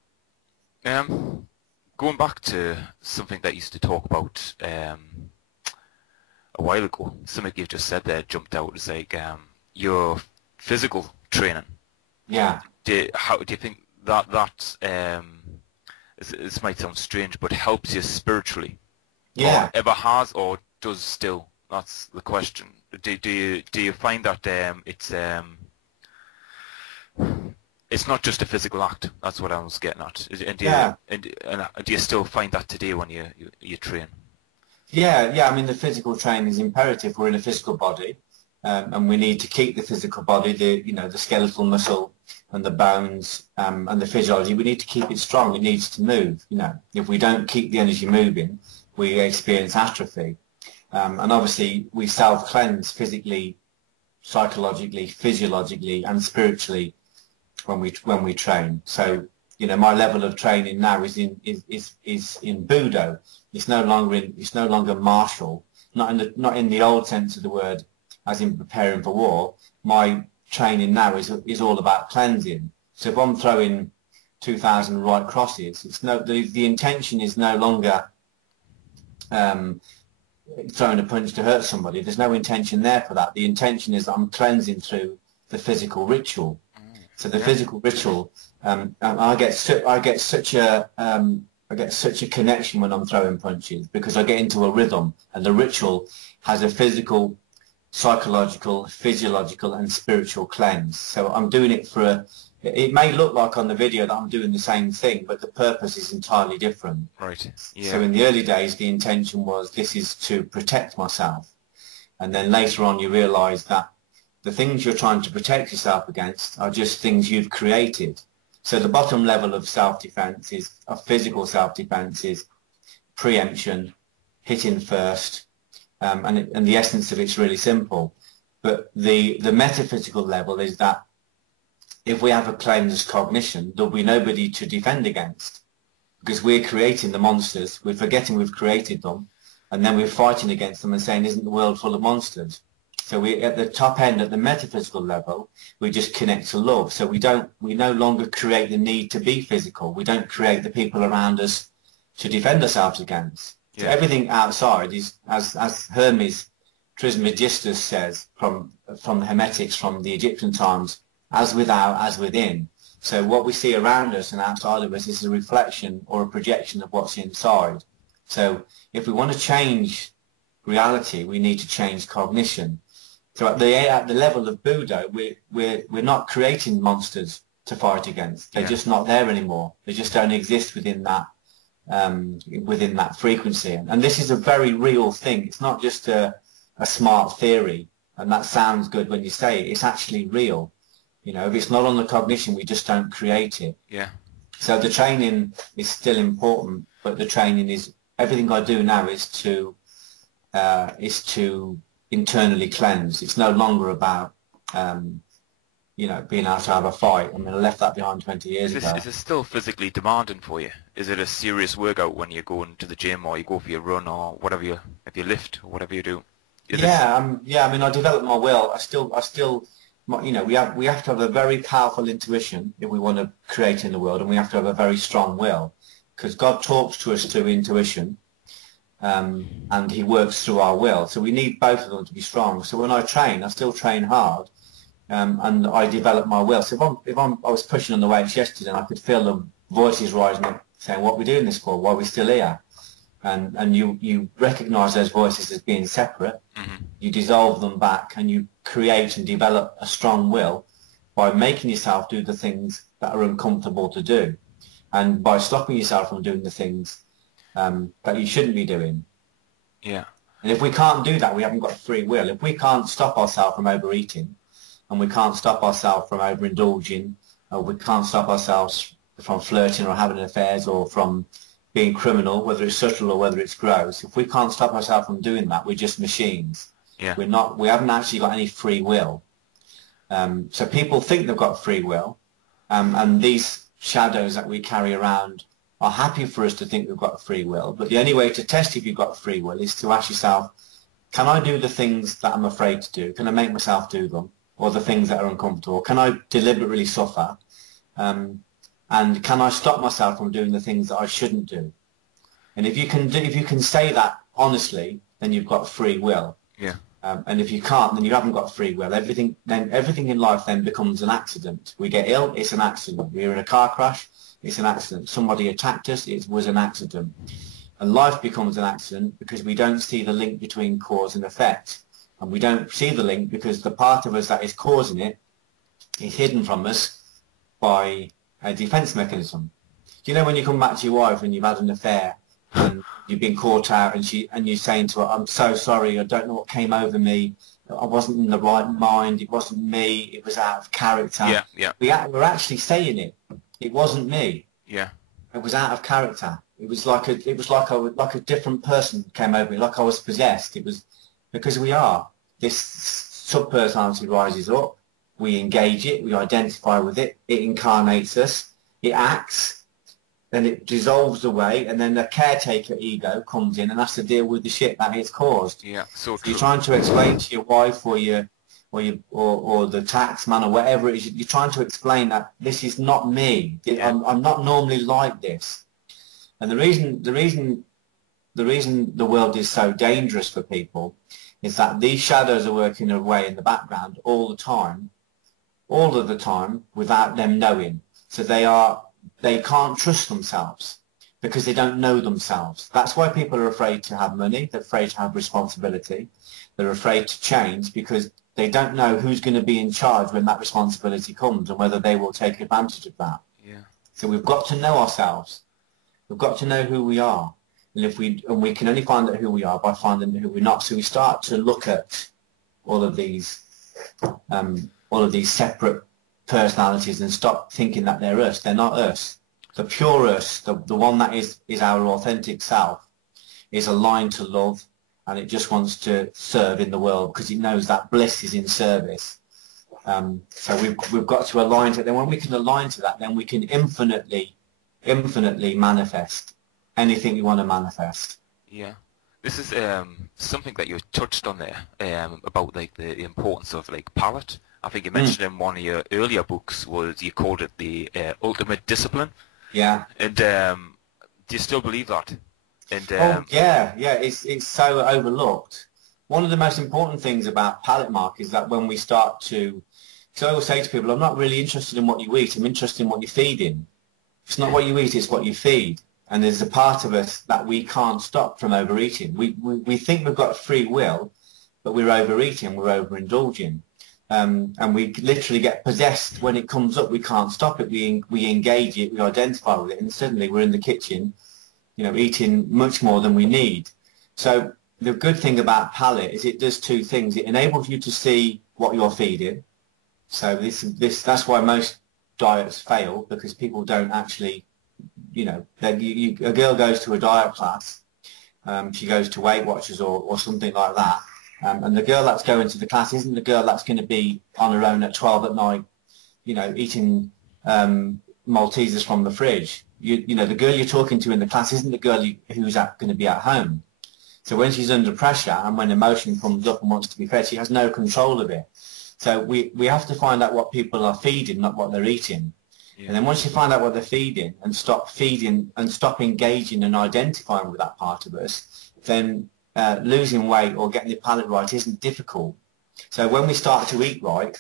Going back to something that you used to talk about a while ago, something you've just said there jumped out. It's like your physical training. Yeah. How do you think that this might sound strange, but helps you spiritually? Yeah. Or ever has, or does still? That's the question. Do you find that it's not just a physical act? That's what I was getting at. And do you still find that today when you train? Yeah. I mean, the physical training is imperative. We're in a physical body, and we need to keep the physical body, the skeletal muscle and the bones and the physiology. We need to keep it strong. It needs to move. If we don't keep the energy moving, we experience atrophy. And obviously, we self-cleanse physically, psychologically, physiologically, and spiritually when we train. So, my level of training now is in Budo. It's no longer martial. Not in the old sense of the word, as in preparing for war. My training now is all about cleansing. So if I'm throwing 2,000 right crosses, the intention is no longer throwing a punch to hurt somebody. There's no intention there for that. The intention is that I'm cleansing through the physical ritual. So the physical ritual, I get such a connection when I'm throwing punches, because I get into a rhythm, and the ritual has a physical, psychological, physiological, and spiritual cleanse. So I'm doing it it may look like on the video that I'm doing the same thing, but the purpose is entirely different. Right. Yeah. So in the early days, the intention was, this is to protect myself. And then later on, you realise that the things you're trying to protect yourself against are just things you've created. So the bottom level of self-defense of physical self-defense is preemption, hitting first, and the essence of it's really simple. But the metaphysical level is that if we have a cleansed cognition, there'll be nobody to defend against, because we're creating the monsters, we're forgetting we've created them, and then we're fighting against them and saying, isn't the world full of monsters? So we, at the top end, at the metaphysical level, we just connect to love. So we no longer create the need to be physical. We don't create the people around us to defend ourselves against. Yeah. So everything outside is, as Hermes Trismegistus says from the Hermetics from the Egyptian times, as without, as within. So what we see around us and outside of us is a reflection or a projection of what's inside. So if we want to change reality, we need to change cognition. So at the level of Budo, we're not creating monsters to fight against. They're just not there anymore. They just don't exist within that frequency. And this is a very real thing. It's not just a smart theory, and that sounds good when you say it. It's actually real. If it's not on the cognition, we just don't create it. Yeah. So the training is still important, but the training is, everything I do now is to internally cleanse. It's no longer about being able to have a fight. I mean, I left that behind 20 years ago. Is it still physically demanding for you? Is it a serious workout when you go into the gym, or you go for your run, or whatever if you lift, or whatever you do? I mean, I developed my will. I still, we have to have a very powerful intuition if we want to create in the world, and we have to have a very strong will, because God talks to us through intuition, and He works through our will. So we need both of them to be strong. So when I train, I still train hard, and I develop my will. So I was pushing on the weights yesterday, and I could feel the voices rising up saying, "What are we doing this for? Why are we still here?" And you recognise those voices as being separate. Mm-hmm. You dissolve them back, and you create and develop a strong will by making yourself do the things that are uncomfortable to do, and by stopping yourself from doing the things that you shouldn't be doing. Yeah. And if we can't do that, we haven't got free will. If we can't stop ourselves from overeating, and we can't stop ourselves from overindulging, or we can't stop ourselves from flirting or having affairs, or from being criminal, whether it's subtle or whether it's gross, if we can't stop ourselves from doing that, we're just machines. Yeah. We haven't actually got any free will. So people think they've got free will, and these shadows that we carry around are happy for us to think we've got a free will. But the only way to test if you've got free will is to ask yourself, can I do the things that I'm afraid to do? Can I make myself do them? Or the things that are uncomfortable? Can I deliberately suffer? And can I stop myself from doing the things that I shouldn't do? And if you can say that honestly, then you've got free will. Yeah. And if you can't, then you haven't got free will. Everything in life then becomes an accident. We get ill, it's an accident. We're in a car crash, it's an accident. Somebody attacked us, it was an accident. And life becomes an accident because we don't see the link between cause and effect. And we don't see the link because the part of us that is causing it is hidden from us by a defense mechanism. Do you know when you come back to your wife and you've had an affair and you've been caught out and you're saying to her, I'm so sorry, I don't know what came over me, I wasn't in the right mind, it wasn't me, it was out of character. Yeah, yeah. We're actually saying it wasn't me. Yeah. It was out of character. It was like a different person came over me, like I was possessed. It was because we are. This sub-personality rises up, we engage it, we identify with it, it incarnates us, it acts, then it dissolves away, and then the caretaker ego comes in and has to deal with the shit that it's caused. Yeah, so you're trying to explain to your wife or the tax man or whatever it is, you're trying to explain that this is not me. Yeah. I'm not normally like this. And the reason the world is so dangerous for people is that these shadows are working away in the background all of the time, without them knowing. So they can't trust themselves because they don't know themselves. That's why people are afraid to have money, they're afraid to have responsibility, they're afraid to change because they don't know who's going to be in charge when that responsibility comes and whether they will take advantage of that. Yeah. So we've got to know ourselves. We've got to know who we are. And we can only find out who we are by finding who we're not. So we start to look at all of these separate personalities and stop thinking that they're us. They're not us. The pure us, the one that is our authentic self, is aligned to love, and it just wants to serve in the world because it knows that bliss is in service. So we've got to align to it. Then when we can align to that, then we can infinitely manifest anything you want to manifest. Yeah, this is something that you touched on there about like the importance of like Palate. I think you mentioned in one of your earlier books was you called it the ultimate discipline. Yeah. And do you still believe that? And yeah, it's so overlooked. One of the most important things about Palate, Mark, is that when we start to, so I always say to people, I'm not really interested in what you eat, I'm interested in what you're feeding. It's not what you eat, it's what you feed. And there's a part of us that we can't stop from overeating. We think we've got free will, but we're overeating, we're overindulging. And we literally get possessed when it comes up. We can't stop it. We engage it, we identify with it, and suddenly we're in the kitchen, eating much more than we need. So the good thing about Palate is it does two things. It enables you to see what you're feeding. So that's why most diets fail, because people don't actually, a girl goes to a diet class, she goes to Weight Watchers or something like that, and the girl that's going to the class isn't the girl that's going to be on her own at 12 at night, eating Maltesers from the fridge. The girl you're talking to in the class isn't the girl who's going to be at home. So when she's under pressure and when emotion comes up and wants to be fed, she has no control of it. So we have to find out what people are feeding, not what they're eating. Yeah. And then once you find out what they're feeding and stop feeding and stop engaging and identifying with that part of us, then losing weight or getting the palate right isn't difficult. So when we start to eat right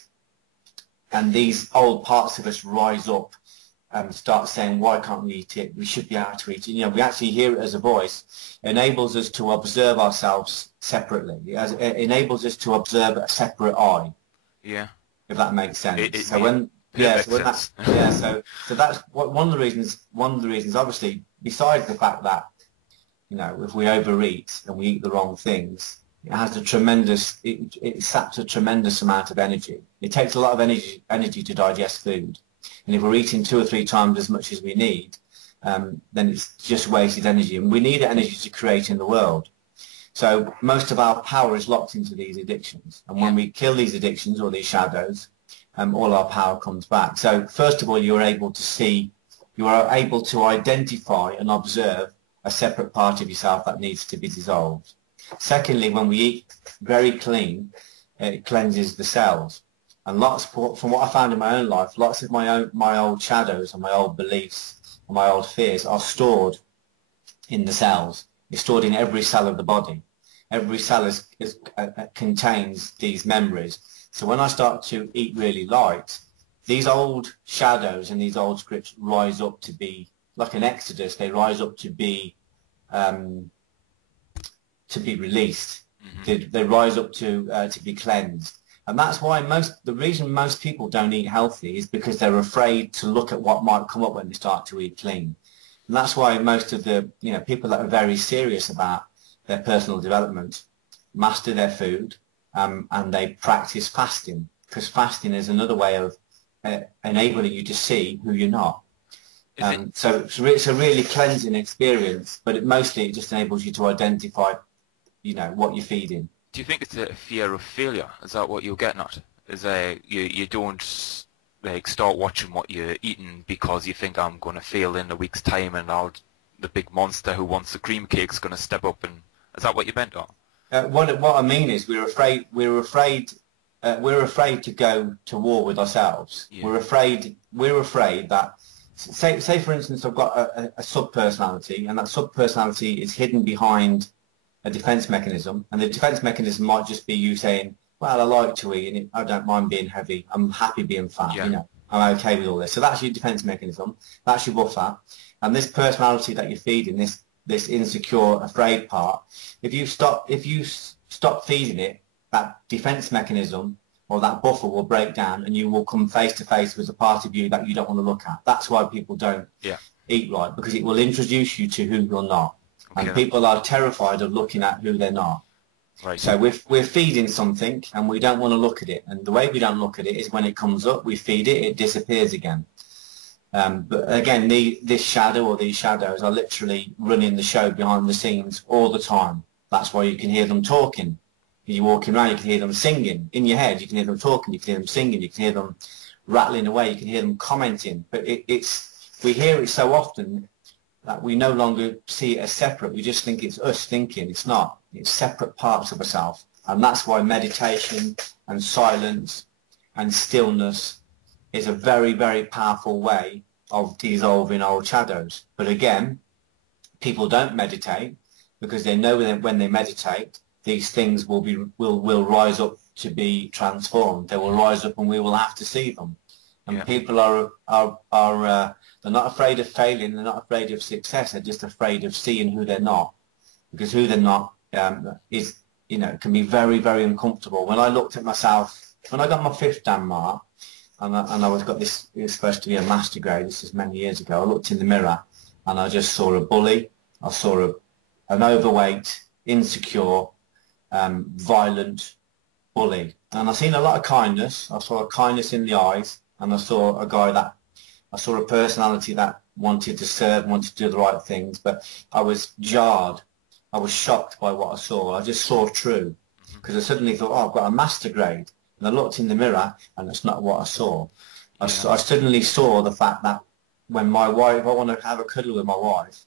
and these old parts of us rise up and start saying, why can't we eat it? We should be able to eat it. We actually hear it as a voice. It enables us to observe ourselves separately. It enables us to observe a separate I. Yeah. If that makes sense. So that's one of the reasons. One of the reasons, obviously, besides the fact that if we overeat and we eat the wrong things, it has it saps a tremendous amount of energy. It takes a lot of energy to digest food, and if we're eating 2 or 3 times as much as we need, then it's just wasted energy, and we need energy to create in the world. So most of our power is locked into these addictions, and when we kill these addictions or these shadows, all our power comes back. So first of all, you're able to see You are able to identify and observe a separate part of yourself that needs to be dissolved. Secondly, when we eat very clean, it cleanses the cells. And lots, from what I found in my own life, lots of my old shadows and my old beliefs and my old fears are stored in the cells. It's stored in every cell of the body. Every cell contains these memories. So when I start to eat really light, these old shadows and these old scripts rise up to be like an exodus. They rise up to be released. They rise up to be cleansed. And that's why the reason most people don't eat healthy is because they're afraid to look at what might come up when they start to eat clean. And that's why most of the people that are very serious about their personal development master their food, and they practice fasting, because fasting is another way of enabling you to see who you're not. So it's a really cleansing experience, but it just enables you to identify, what you're feeding. Do you think it's a fear of failure? Is that what you're getting at? Is you don't like start watching what you're eating because you think I'm going to fail in a week's time and the big monster who wants the cream cake's going to step up, and is that what you meant on? What I mean is we're afraid to go to war with ourselves. Yeah. We're afraid that say for instance I've got a sub-personality, and that sub-personality is hidden behind a defense mechanism, and the defense mechanism might just be you saying, well, I like to eat and I don't mind being heavy, I'm happy being fat, I'm okay with all this. So that's your defense mechanism, that's your buffer. And this personality that you're feeding, this insecure, afraid part, if you stop feeding it, that defense mechanism or that buffer will break down, and you will come face to face with a part of you that you don't want to look at. That's why people don't eat right, because it will introduce you to who you're not. Okay. And people are terrified of looking at who they're not. Right. So we're feeding something and we don't want to look at it. And the way we don't look at it is when it comes up, we feed it, it disappears again. But again, this shadow or these shadows are literally running the show behind the scenes all the time. That's why you can hear them talking. You're walking around, you can hear them singing. In your head, you can hear them talking, you can hear them singing, you can hear them rattling away, you can hear them commenting. But we hear it so often that we no longer see it as separate. We just think it's us thinking. It's not. It's separate parts of ourselves. And that's why meditation and silence and stillness is a very, very powerful way of dissolving old shadows. But again, people don't meditate because they know that when they meditate, these things will rise up to be transformed. They will rise up and we will have to see them. And people they're not afraid of failing, they're not afraid of success, they're just afraid of seeing who they're not. Because who they're not can be very, very uncomfortable. When I looked at myself, when I got my 5th Dan mark, and I got this, it was supposed to be a master grade, this is many years ago, I looked in the mirror and I just saw a bully, I saw an overweight, insecure, violent bully. And I seen a lot of kindness, I saw a kindness in the eyes, and I saw a personality that wanted to serve, wanted to do the right things, but I was jarred. I was shocked by what I saw. I just saw true, because I suddenly thought, oh, I've got a master grade. And I looked in the mirror, and that's not what I saw. I suddenly saw the fact that when my wife, if I want to have a cuddle with my wife,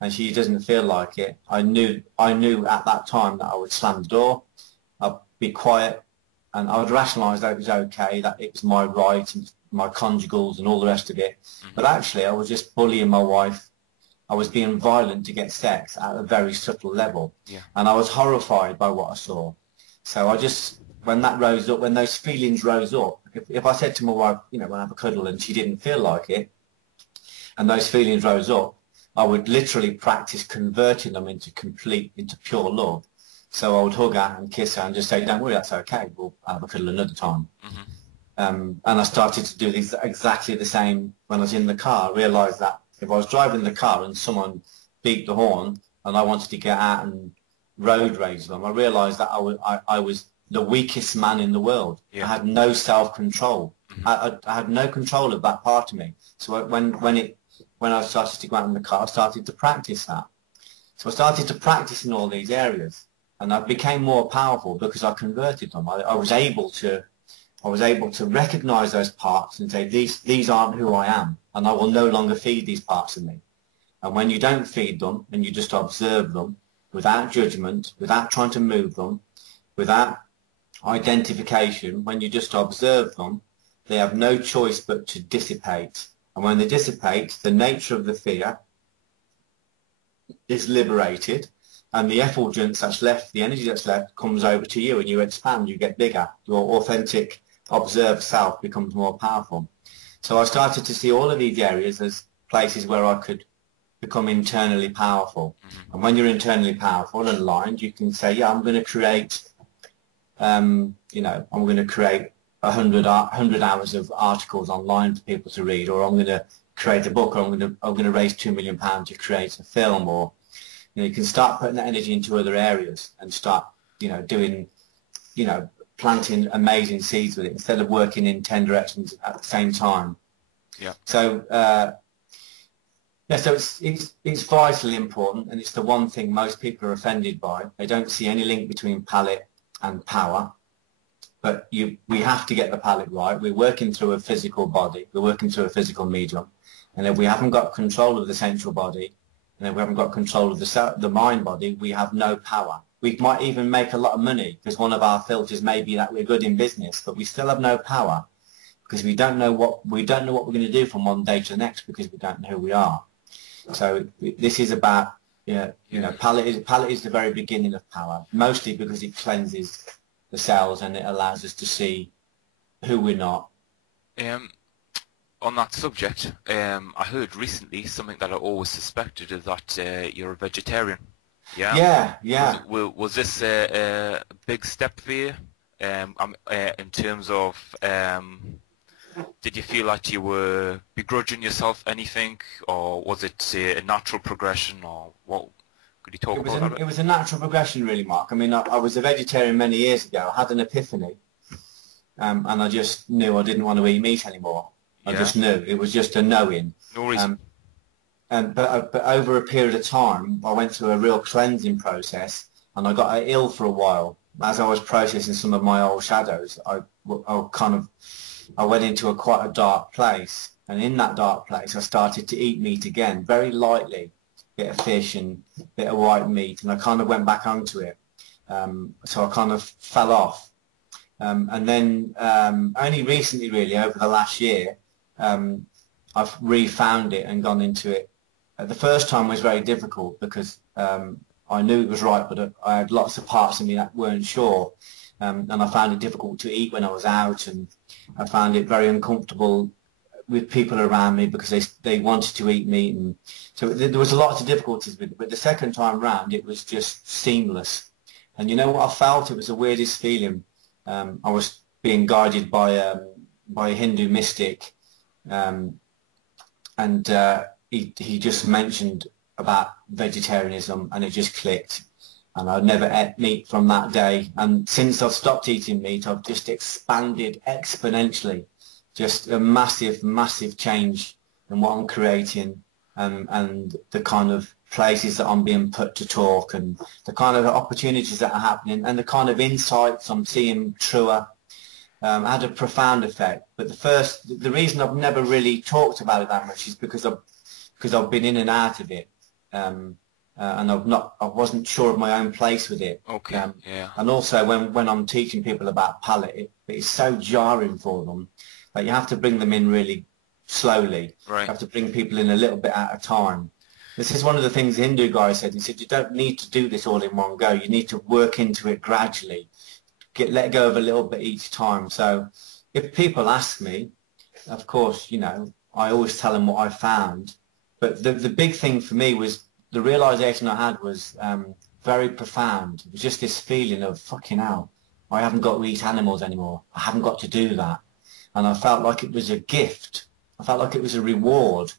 and she doesn't feel like it, I knew at that time that I would slam the door, I'd be quiet, and I would rationalise that it was okay, that it was my right, and my conjugals and all the rest of it. But actually I was just bullying my wife. I was being violent to get sex at a very subtle level. And I was horrified by what I saw. So I just, when that rose up, when those feelings rose up, if I said to my wife, when I have a cuddle and she didn't feel like it, and those feelings rose up, I would literally practice converting them into pure love. So I would hug her and kiss her and just say, don't worry, that's okay, we'll have a cuddle another time. And I started to do exactly the same when I was in the car. I realised that if I was driving the car and someone beeped the horn and I wanted to get out and road rage them, I realised that I was the weakest man in the world. I had no self-control. I had no control of that part of me. So when I started to go out in the car, I started to practice that. So I started to practice in all these areas, and I became more powerful because I converted them. I was able to recognise those parts and say, these aren't who I am. and I will no longer feed these parts of me. And when you don't feed them and you just observe them without judgment, without trying to move them, without identification, when you just observe them, they have no choice but to dissipate. And when they dissipate, the nature of the fear is liberated, and the effulgence that's left, the energy that's left, comes over to you, and you expand, you get bigger. Your authentic, observed self becomes more powerful. So I started to see all of these areas as places where I could become internally powerful. And when you're internally powerful and aligned, you can say, yeah, I'm going to create, I'm going to create 100 hours of articles online for people to read, or I'm going to create a book, or I'm going to raise £2 million to create a film, or you can start putting that energy into other areas and start doing planting amazing seeds with it instead of working in 10 directions at the same time. Yeah. So so it's vitally important, and it's the one thing most people are offended by. They don't see any link between palate and power. But we have to get the palate right. We're working through a physical body. We're working through a physical medium. And if we haven't got control of the sensual body, and if we haven't got control of the mind body, we have no power. We might even make a lot of money, because one of our filters may be that we're good in business, but we still have no power, because we don't know what we're going to do from one day to the next, because we don't know who we are. So this is about palate is the very beginning of power, mostly because it cleanses the cells and it allows us to see who we're not. On that subject, I heard recently something that I always suspected, is that you're a vegetarian. Yeah. Yeah. Was this a big step for you? In terms of, did you feel like you were begrudging yourself anything, or was it a natural progression, or what? Could you talk about that? It was a natural progression, really, Mark. I mean, I was a vegetarian many years ago. I had an epiphany, and I just knew I didn't want to eat meat anymore. I just knew. It was just a knowing. No reason. But over a period of time, I went through a real cleansing process, and I got ill for a while. As I was processing some of my old shadows, I went into quite a dark place, and in that dark place, I started to eat meat again, very lightly, a bit of fish and a bit of white meat, and I kind of went back onto it. So I kind of fell off, and then only recently, really, over the last year, I've refound it and gone into it. The first time was very difficult, because I knew it was right, but I had lots of parts of me that weren't sure, and I found it difficult to eat when I was out, and I found it very uncomfortable with people around me, because they wanted to eat meat, and so there was lots of difficulties with it. But the second time round, it was just seamless. And you know what I felt? It was the weirdest feeling. I was being guided by a Hindu mystic, and he just mentioned about vegetarianism, and it just clicked, and I never ate meat from that day. And since I've stopped eating meat, I've just expanded exponentially. Just a massive change in what I'm creating, and the kind of places that I'm being put to talk, and the kind of opportunities that are happening, and the kind of insights I'm seeing truer. Had a profound effect. But the reason I've never really talked about it that much is because I've been in and out of it, and I wasn't sure of my own place with it. Okay. Yeah. And also when I'm teaching people about palate, it's so jarring for them that you have to bring them in really slowly. Right. You have to bring people in a little bit at a time. This is one of the things the Hindu guy said. He said, you don't need to do this all in one go. You need to work into it gradually. Let go of a little bit each time. So if people ask me, of course, I always tell them what I found. But the big thing for me was the realization I had was very profound. It was just this feeling of, fucking hell, I haven't got to eat animals anymore. I haven't got to do that. And I felt like it was a gift. I felt like it was a reward.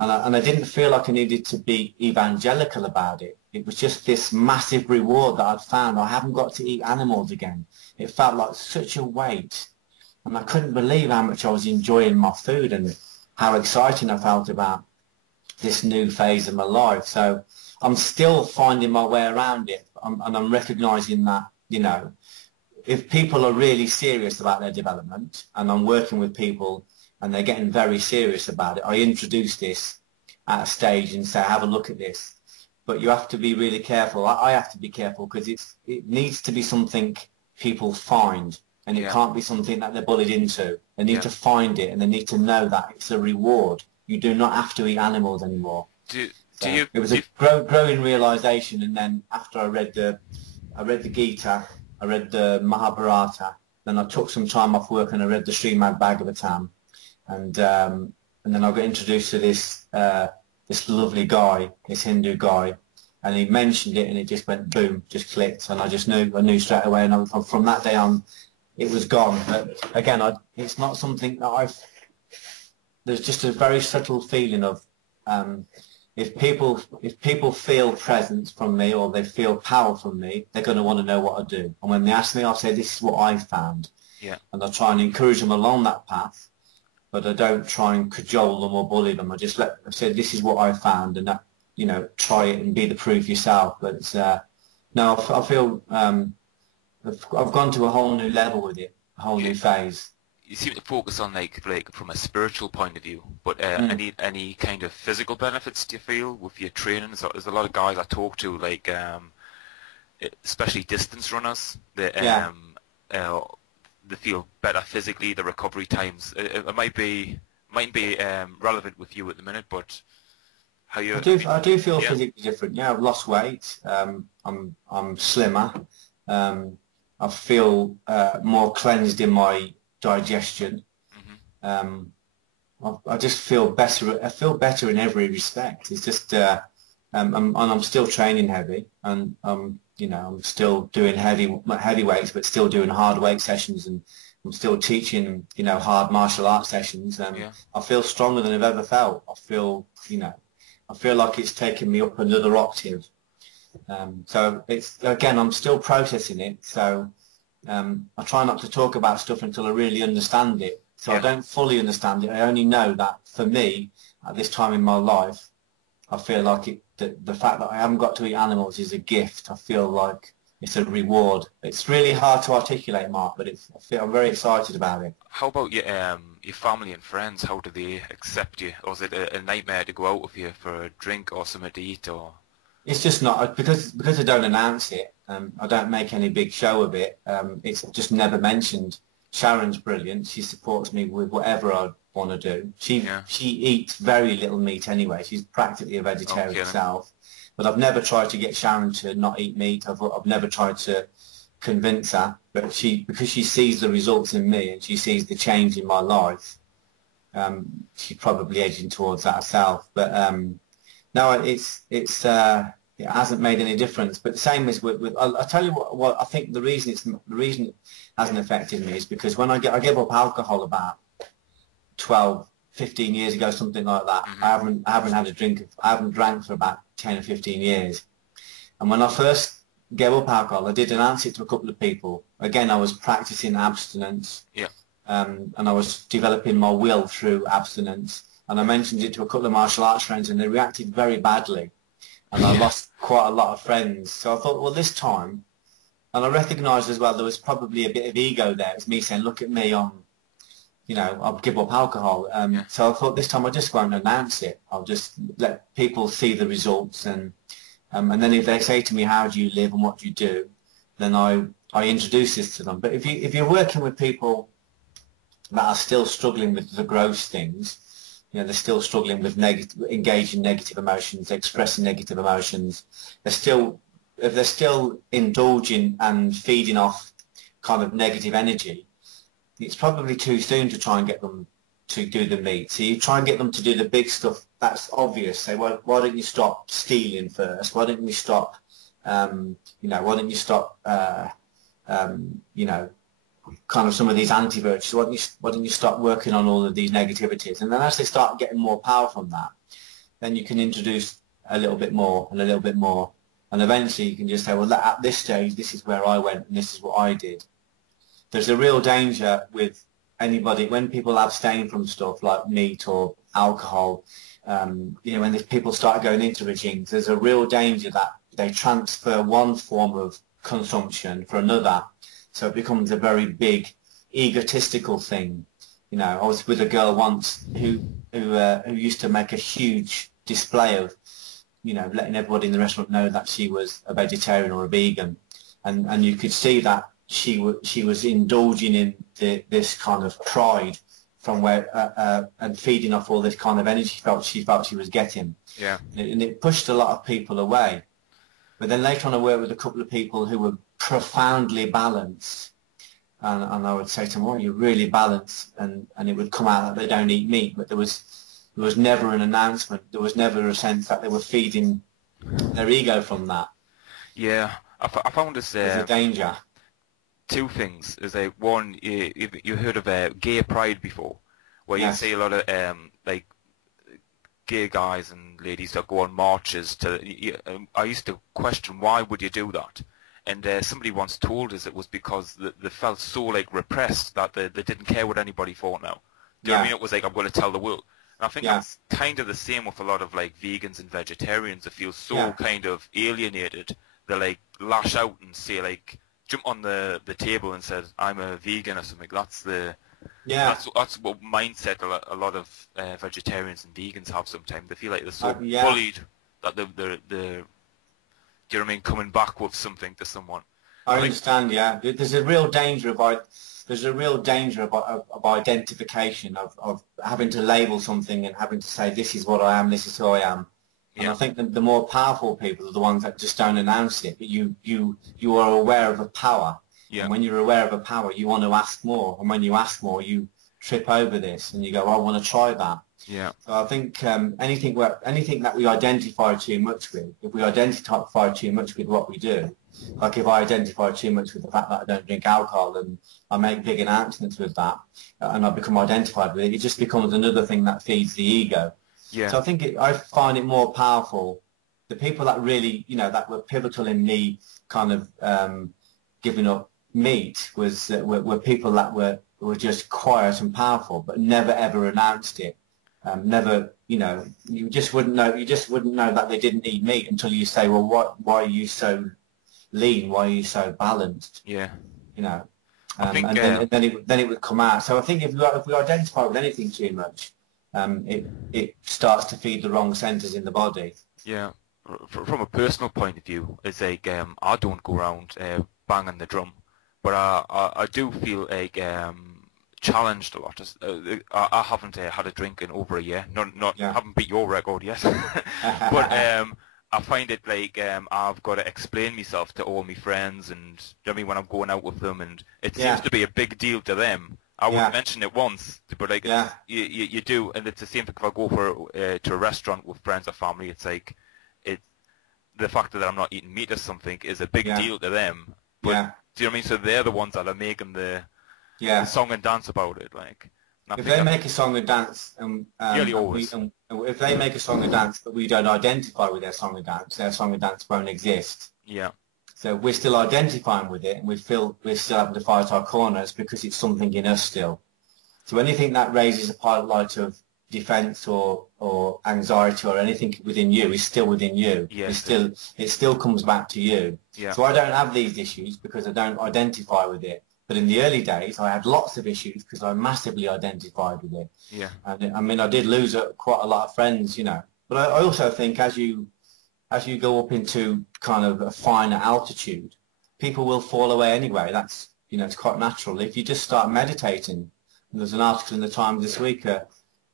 And I didn't feel like I needed to be evangelical about it. It was just this massive reward that I'd found. I haven't got to eat animals again. It felt like such a weight. And I couldn't believe how much I was enjoying my food and how exciting I felt about this new phase of my life. So I'm still finding my way around it. And I'm recognizing that, if people are really serious about their development, and I'm working with people and they're getting very serious about it, I introduce this at a stage and say, have a look at this. But you have to be really careful. I have to be careful because it needs to be something people find, and it can't be something that they're bullied into. They need to find it, and they need to know that it's a reward. You do not have to eat animals anymore. It was a growing realization, and then after I read the Gita, I read the Mahabharata, then I took some time off work and I read the Srimad Bhagavatam, and then I got introduced to this this lovely guy, this Hindu guy, and he mentioned it, and it just went boom, just clicked, and I knew straight away, and from that day on, it was gone. But again, it's not something that there's just a very subtle feeling of if people feel presence from me or they feel power from me, they're going to want to know what I do. And when they ask me, I'll say, this is what I found. Yeah. And I try and encourage them along that path, but I don't try and cajole them or bully them. I just I say, this is what I found, and that, you know, try it and be the proof yourself. But it's no, I feel I've gone to a whole new level with it, a whole new phase. You seem to focus on like from a spiritual point of view, but any kind of physical benefits do you feel with your training? So there's a lot of guys I talk to, like especially distance runners, they feel better physically. The recovery times it might be relevant with you at the minute, but how you? I do feel physically different. Yeah, I've lost weight. I'm slimmer. I feel more cleansed in my digestion. I just feel better. I feel better in every respect. It's just and I'm still training heavy, and you know, I'm still doing heavy weights, but still doing hard weight sessions, and I'm still teaching, you know, hard martial arts sessions. I feel stronger than I've ever felt. I feel, you know, I feel like it's taken me up another octave. So it's, again, I'm still processing it. So I try not to talk about stuff until I really understand it. So I don't fully understand it. I only know that for me, at this time in my life, I feel like the fact that I haven't got to eat animals is a gift. I feel like it's a reward. It's really hard to articulate, Mark, but I'm very excited about it. How about your family and friends? How do they accept you? Or is it a nightmare to go out with you for a drink or something to eat? Or it's just not, because I don't announce it. I don't make any big show of it. It's just never mentioned. Sharon's brilliant. She supports me with whatever I want to do. She eats very little meat anyway. She's practically a vegetarian herself. But I've never tried to get Sharon to not eat meat. I've never tried to convince her. But because she sees the results in me and she sees the change in my life, she's probably edging towards that herself. But no, it hasn't made any difference. But the same as with I'll tell you what I think the reason it hasn't affected me is because when I gave up alcohol about 15 years ago, something like that. I haven't had a drink. I haven't drank for about 10 or 15 years. And when I first gave up alcohol, I did announce it to a couple of people. Again, I was practicing abstinence. And I was developing my will through abstinence. And I mentioned it to a couple of martial arts friends, and they reacted very badly. And I lost quite a lot of friends. So I thought, well, this time, and I recognised as well there was probably a bit of ego there. It was me saying, look at me, you know, I'll give up alcohol. So I thought this time I just won't announce it. I'll just let people see the results, and then if they say to me, how do you live and what do you do, then I introduce this to them. But if you're working with people that are still struggling with the gross things, you know, they're still struggling with engaging negative emotions, expressing negative emotions, if they're still indulging and feeding off kind of negative energy, it's probably too soon to try and get them to do the meat. So you try and get them to do the big stuff that's obvious. Say, why don't you stop stealing first? Why don't you stop, you know, why don't you stop, you know, kind of some of these anti-virtues? Why don't you stop working on all of these negativities? And then as they start getting more power from that, then you can introduce a little bit more and a little bit more. And eventually you can just say, well, at this stage, this is where I went and this is what I did. There's a real danger with anybody, when people abstain from stuff like meat or alcohol, you know, when people start going into regimes, there's a real danger that they transfer one form of consumption for another. So it becomes a very big egotistical thing. You know, I was with a girl once who used to make a huge display of, you know, letting everybody in the restaurant know that she was a vegetarian or a vegan, and you could see that she was indulging in this kind of pride from where and feeding off all this kind of energy she felt she was getting. Yeah. And it pushed a lot of people away. But then later on, I worked with a couple of people who were profoundly balanced. And I would say to them, well, you're really balanced, and it would come out that they don't eat meat, but there was never an announcement. There was never a sense that they were feeding their ego from that. Yeah, I found this... There's a danger. Two things. Is one, you heard of gay pride before, where you see a lot of like gay guys and ladies that go on marches to... I used to question, why would you do that? And somebody once told us it was because they felt so like repressed that they didn't care what anybody thought now. Do you know what I mean? It was like, I'm going to tell the world. And I think that's kind of the same with a lot of like vegans and vegetarians that feel so kind of alienated. They like lash out and say like, jump on the table and said, I'm a vegan or something. That's the that's what mindset a lot of vegetarians and vegans have sometimes. They feel like they're so bullied that they're do you know what I mean, coming back with something to someone. I understand, yeah. There's a real danger of identification, of having to label something and having to say, this is what I am, this is who I am. And I think that the more powerful people are the ones that just don't announce it, but you are aware of a power. Yeah. And when you're aware of a power, you want to ask more. And when you ask more, you trip over this and you go, I want to try that. Yeah. So I think anything that we identify too much with, if we identify too much with what we do, like if I identify too much with the fact that I don't drink alcohol and I make big announcements with that and I become identified with it, it just becomes another thing that feeds the ego. Yeah. So I think I find it more powerful. The people that really, you know, that were pivotal in me kind of giving up meat were people that were just quiet and powerful, but never ever announced it. Never, you know, you just wouldn't know that they didn't eat meat until you say, well, why are you so lean? Why are you so balanced? Yeah. You know, and then it would come out. So I think if we identify with anything too much, it starts to feed the wrong centers in the body. Yeah. From a personal point of view, it's like I don't go around banging the drum, but I do feel like challenged a lot. I haven't had a drink in over a year. Haven't beat your record yet. But I find it like I've got to explain myself to all my friends, and you know what I mean, when I'm going out with them, and it seems to be a big deal to them. I wouldn't mention it once, but like you do, and it's the same thing if I go to a restaurant with friends or family. It's like the fact that I'm not eating meat or something is a big deal to them. But do you know what I mean? So they're the ones that are making the song and dance about it. Like if they make a song and dance, if they make a song and dance, but we don't identify with their song and dance won't exist. Yeah. So we're still identifying with it, and we feel we're still having to fight our corners because it's something in us still. So anything that raises a pilot light of defense or anxiety or anything within you is still within you. Yes. It still comes back to you. Yeah. So I don't have these issues because I don't identify with it. But in the early days, I had lots of issues because I massively identified with it. Yeah. And I mean, I did lose quite a lot of friends, you know. But I also think as you go up into kind of a finer altitude, people will fall away anyway. That's, you know, it's quite natural. If you just start meditating, and there's an article in the Times this week,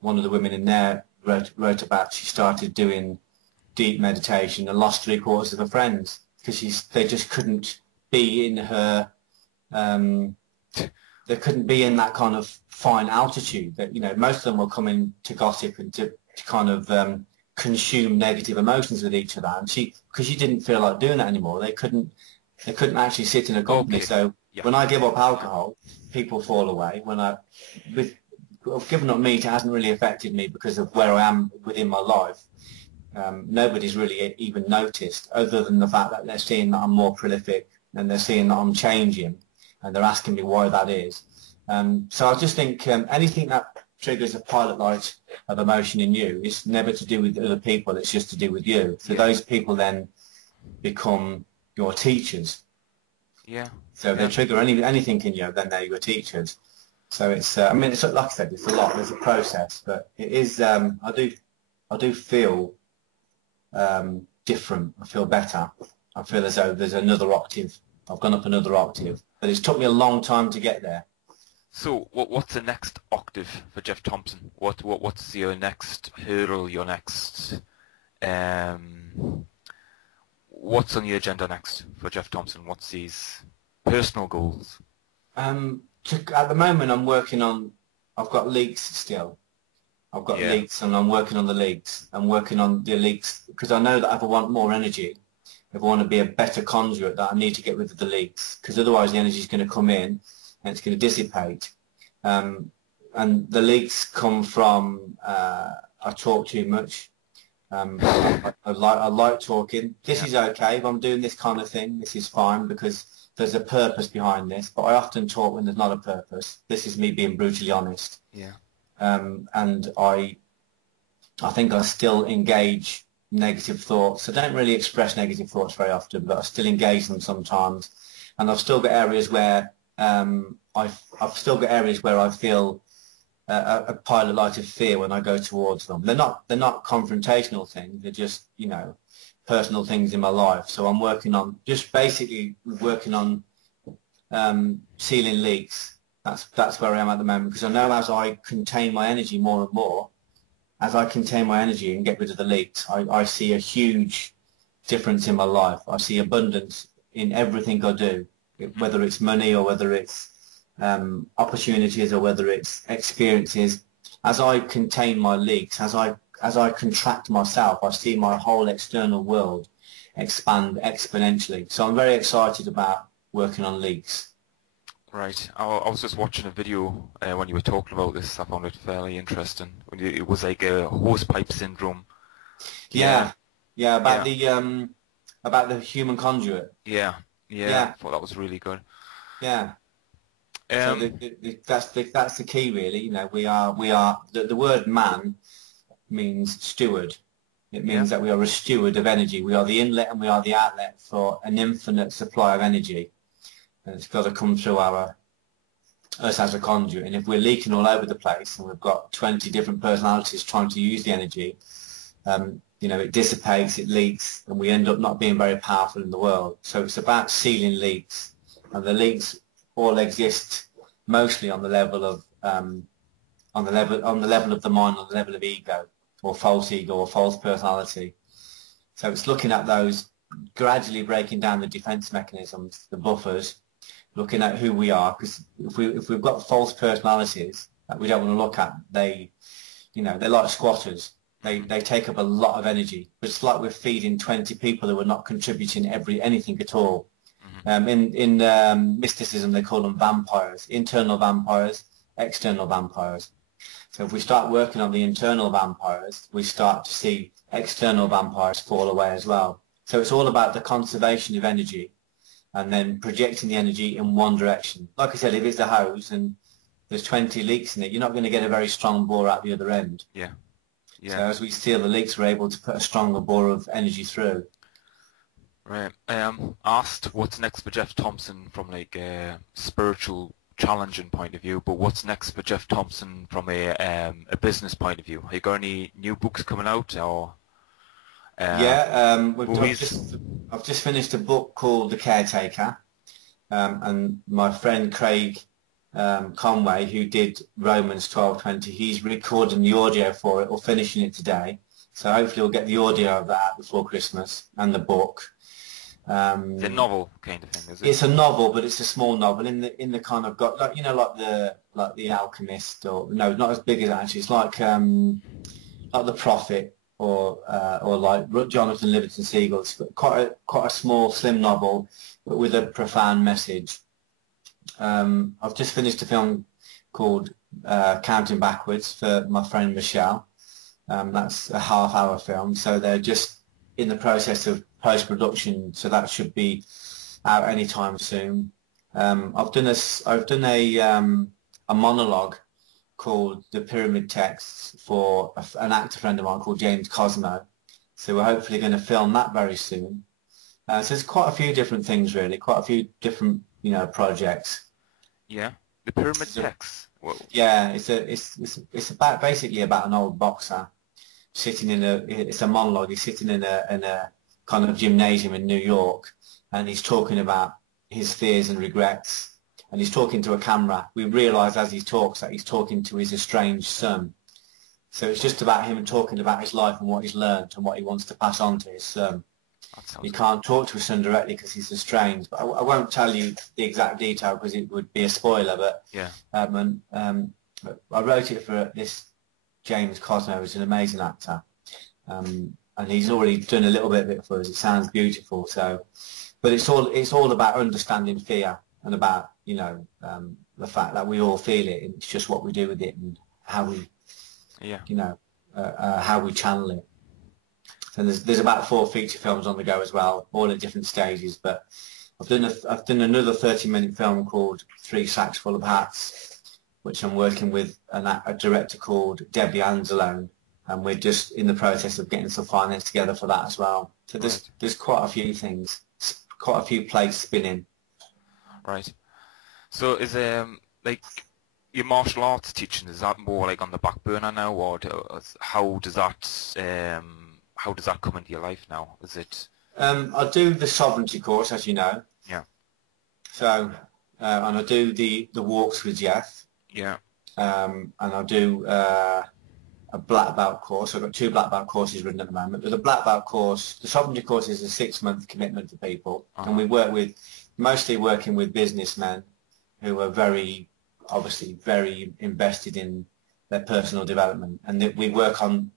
one of the women in there wrote about she started doing deep meditation and lost 3/4 of her friends because they just couldn't be in her, they couldn't be in that kind of fine altitude. That, you know, most of them were coming to gossip and to kind of consume negative emotions with each other, and because she didn't feel like doing that anymore, they couldn't actually sit in a company. So when I give up alcohol, people fall away. Giving up meat, it hasn't really affected me because of where I am within my life. Nobody's really even noticed, other than the fact that they're seeing that I'm more prolific and they're seeing that I'm changing, and they're asking me why that is. So I just think anything that triggers a pilot light of emotion in you is never to do with other people, it's just to do with you. So those people then become your teachers. Yeah. So if they trigger anything in you, then they're your teachers. So it's, I mean, it's like I said, it's a lot. There's a process, but it is. I do feel different. I feel better. I feel as though there's another octave. I've gone up another octave, but it's took me a long time to get there. So what's the next octave for Geoff Thompson? What's your next hurdle? Your next what's on the agenda next for Geoff Thompson? What's his personal goals? At the moment, I'm working on. I've got leaks still. I've got leaks, and I'm working on the leaks. I'm working on the leaks because I know that if I want more energy, if I want to be a better conduit, that I need to get rid of the leaks, because otherwise the energy is going to come in and it's going to dissipate. And the leaks come from I talk too much. I like talking. This is okay. If I'm doing this kind of thing, this is fine because there's a purpose behind this. But I often talk when there's not a purpose. This is me being brutally honest. Yeah. And I think I still engage negative thoughts. I don't really express negative thoughts very often, but I still engage them sometimes. And I've still got areas where I've still got areas where I feel a pilot light of fear when I go towards them. They're not confrontational things. They're just, you know, personal things in my life. So I'm working on just basically working on sealing leaks. That's where I am at the moment, because I know as I contain my energy more and more, as I contain my energy and get rid of the leaks, I see a huge difference in my life. I see abundance in everything I do, whether it's money or whether it's opportunities or whether it's experiences. As I contain my leaks, as I contract myself, I see my whole external world expand exponentially. So I'm very excited about working on leaks. Right. I was just watching a video when you were talking about this. I found it fairly interesting. It was like a hosepipe syndrome. Yeah. About the human conduit. Yeah. I thought that was really good. Yeah. So that's the key, really. You know, we are the word man means steward. It means that we are a steward of energy. We are the inlet and we are the outlet for an infinite supply of energy. And it's got to come through us as a conduit. And if we're leaking all over the place and we've got 20 different personalities trying to use the energy, you know, it dissipates, it leaks, and we end up not being very powerful in the world. So it's about sealing leaks, and the leaks all exist mostly on the level of on the level of the mind, on the level of ego or false personality. So it's looking at those, gradually breaking down the defense mechanisms, the buffers, looking at who we are, because if we've got false personalities that we don't want to look at, they're like squatters. They take up a lot of energy. But it's like we're feeding 20 people who are not contributing anything at all. In mysticism, they call them vampires, internal vampires, external vampires. So if we start working on the internal vampires, we start to see external vampires fall away as well. So it's all about the conservation of energy and then projecting the energy in one direction. Like I said, if it's a hose and there's 20 leaks in it, you're not going to get a very strong bore out the other end. Yeah. So as we seal the leaks, we're able to put a stronger bore of energy through. Right. Asked what's next for Geoff Thompson from like a spiritual challenging point of view, but what's next for Geoff Thompson from a business point of view? Have you got any new books coming out, or? I've just finished a book called The Caretaker, and my friend Craig Conway, who did Romans 12:20, he's recording the audio for it or finishing it today. So hopefully we'll get the audio of that before Christmas and the book. It's a novel kind of thing, is it? It's a novel, but it's a small novel in the kind of like like the Alchemist, or no, not as big as that actually. It's like The Prophet or like Jonathan Livingston Seagull. It's quite a small, slim novel, but with a profound message. I've just finished a film called Counting Backwards for my friend Michelle. That's a half-hour film, so they're just in the process of post-production, so that should be out anytime soon. I've done a monologue called The Pyramid Texts for an actor friend of mine called James Cosmo, so we're hopefully going to film that very soon. So there's quite a few different things, really, quite a few different projects. Yeah. The pyramid text. Whoa. Yeah, it's about basically about an old boxer sitting in it's a monologue. He's sitting in a kind of gymnasium in New York, and he's talking about his fears and regrets, and he's talking to a camera. We realise as he talks that he's talking to his estranged son. So it's just about him talking about his life and what he's learned and what he wants to pass on to his son. He can't talk to his son directly because he's estranged. But I won't tell you the exact detail because it would be a spoiler. But yeah, I wrote it for this James Cosno, who's an amazing actor, and he's already done a little bit of it for us. It sounds beautiful. So, but it's all about understanding fear and about the fact that we all feel it, and it's just what we do with it and how we. Yeah. How we channel it. And there's about 4 feature films on the go as well, all at different stages. But I've done another 30-minute film called 3 Sacks Full of Hats, which I'm working with a director called Debbie Anzalone, and we're just in the process of getting some finance together for that as well. So there's quite a few things, quite a few plates spinning. Right. So is like your martial arts teaching, is that more like on the back burner now, or how does that come into your life now? Is it? I do the sovereignty course, as you know. Yeah. So, and I do the walks with Geoff. Yeah. And I do a black belt course. I've got 2 black belt courses written at the moment. But the black belt course, the sovereignty course is a 6-month commitment for people, and we work with mostly working with businessmen who are obviously very invested in their personal development, and that we work on,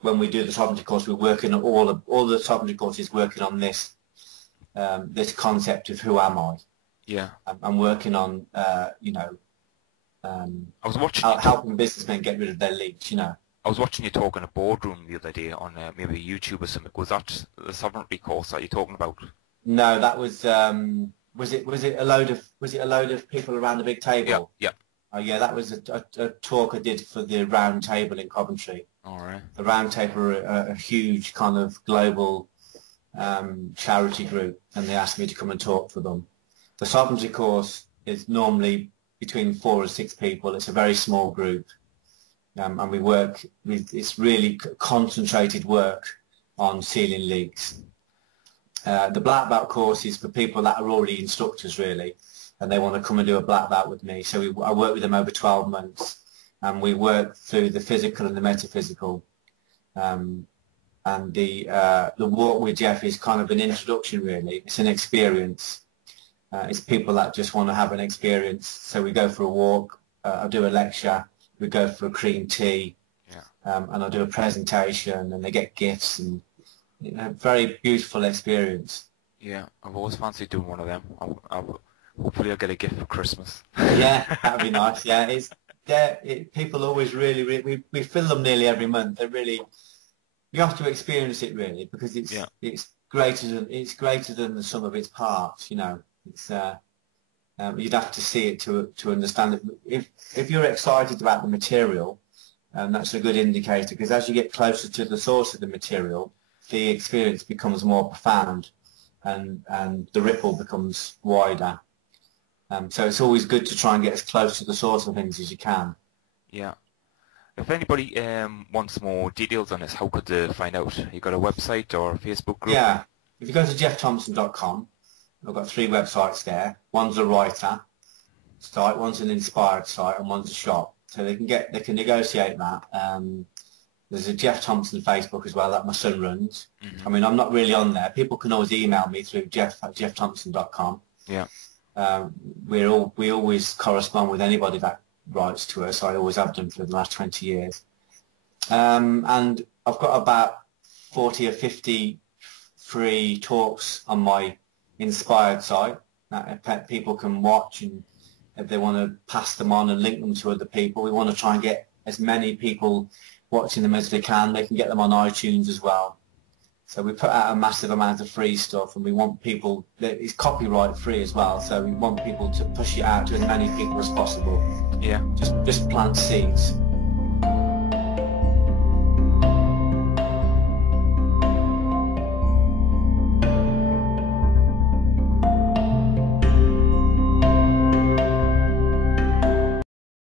when we do the sovereignty course, we're working on all the sovereignty courses working on this this concept of who am I. Yeah. I'm working on I was watching helping businessmen get rid of their leaks. I was watching you talk in a boardroom the other day on maybe YouTube or something. Was that the sovereignty course that you're talking about? No, that was was it a load of people around a big table? Yeah. Oh yeah, that was a talk I did for the Round Table in Coventry. All right. The Round Table are a huge kind of global charity group, and they asked me to come and talk for them. The sovereignty course is normally between 4 and 6 people. It's a very small group, and we work with, it's really concentrated work on sealing leaks. The black belt course is for people that are already instructors, really, and they want to come and do a black belt with me. So I work with them over 12 months, and we work through the physical and the metaphysical. And the walk with Geoff is kind of an introduction, really. It's an experience. It's people that just want to have an experience. So we go for a walk, I do a lecture, we go for a cream tea, and I do a presentation, and they get gifts, and very beautiful experience. Yeah, I've always fancied doing one of them. Hopefully I'll get a gift for Christmas. Yeah, that'd be nice. Yeah, people always really we fill them nearly every month. They're really, you have to experience it really, because it's greater than the sum of its parts. It's you'd have to see it to understand it. If you're excited about the material, that's a good indicator, because as you get closer to the source of the material, the experience becomes more profound, and the ripple becomes wider. So it's always good to try and get as close to the source of things as you can. Yeah. If anybody wants more details on this, how could they find out? You got a website or a Facebook group? Yeah. If you go to geoffthompson.com, I've got 3 websites there. One's a writer site, one's an inspired site, and one's a shop. So they can negotiate that. There's a Geoff Thompson Facebook as well that my son runs. I mean, I'm not really on there. People can always email me through geoff@geoffthompson.com. Yeah. We always correspond with anybody that writes to us. I always have done for the last 20 years. And I've got about 40 or 50 free talks on my inspired site that people can watch, and if they want to pass them on and link them to other people, we want to try and get as many people watching them as they can. They can get them on iTunes as well. So we put out a massive amount of free stuff, and we want people, it's copyright free as well, so we want people to push it out to as many people as possible. Yeah. Just plant seeds.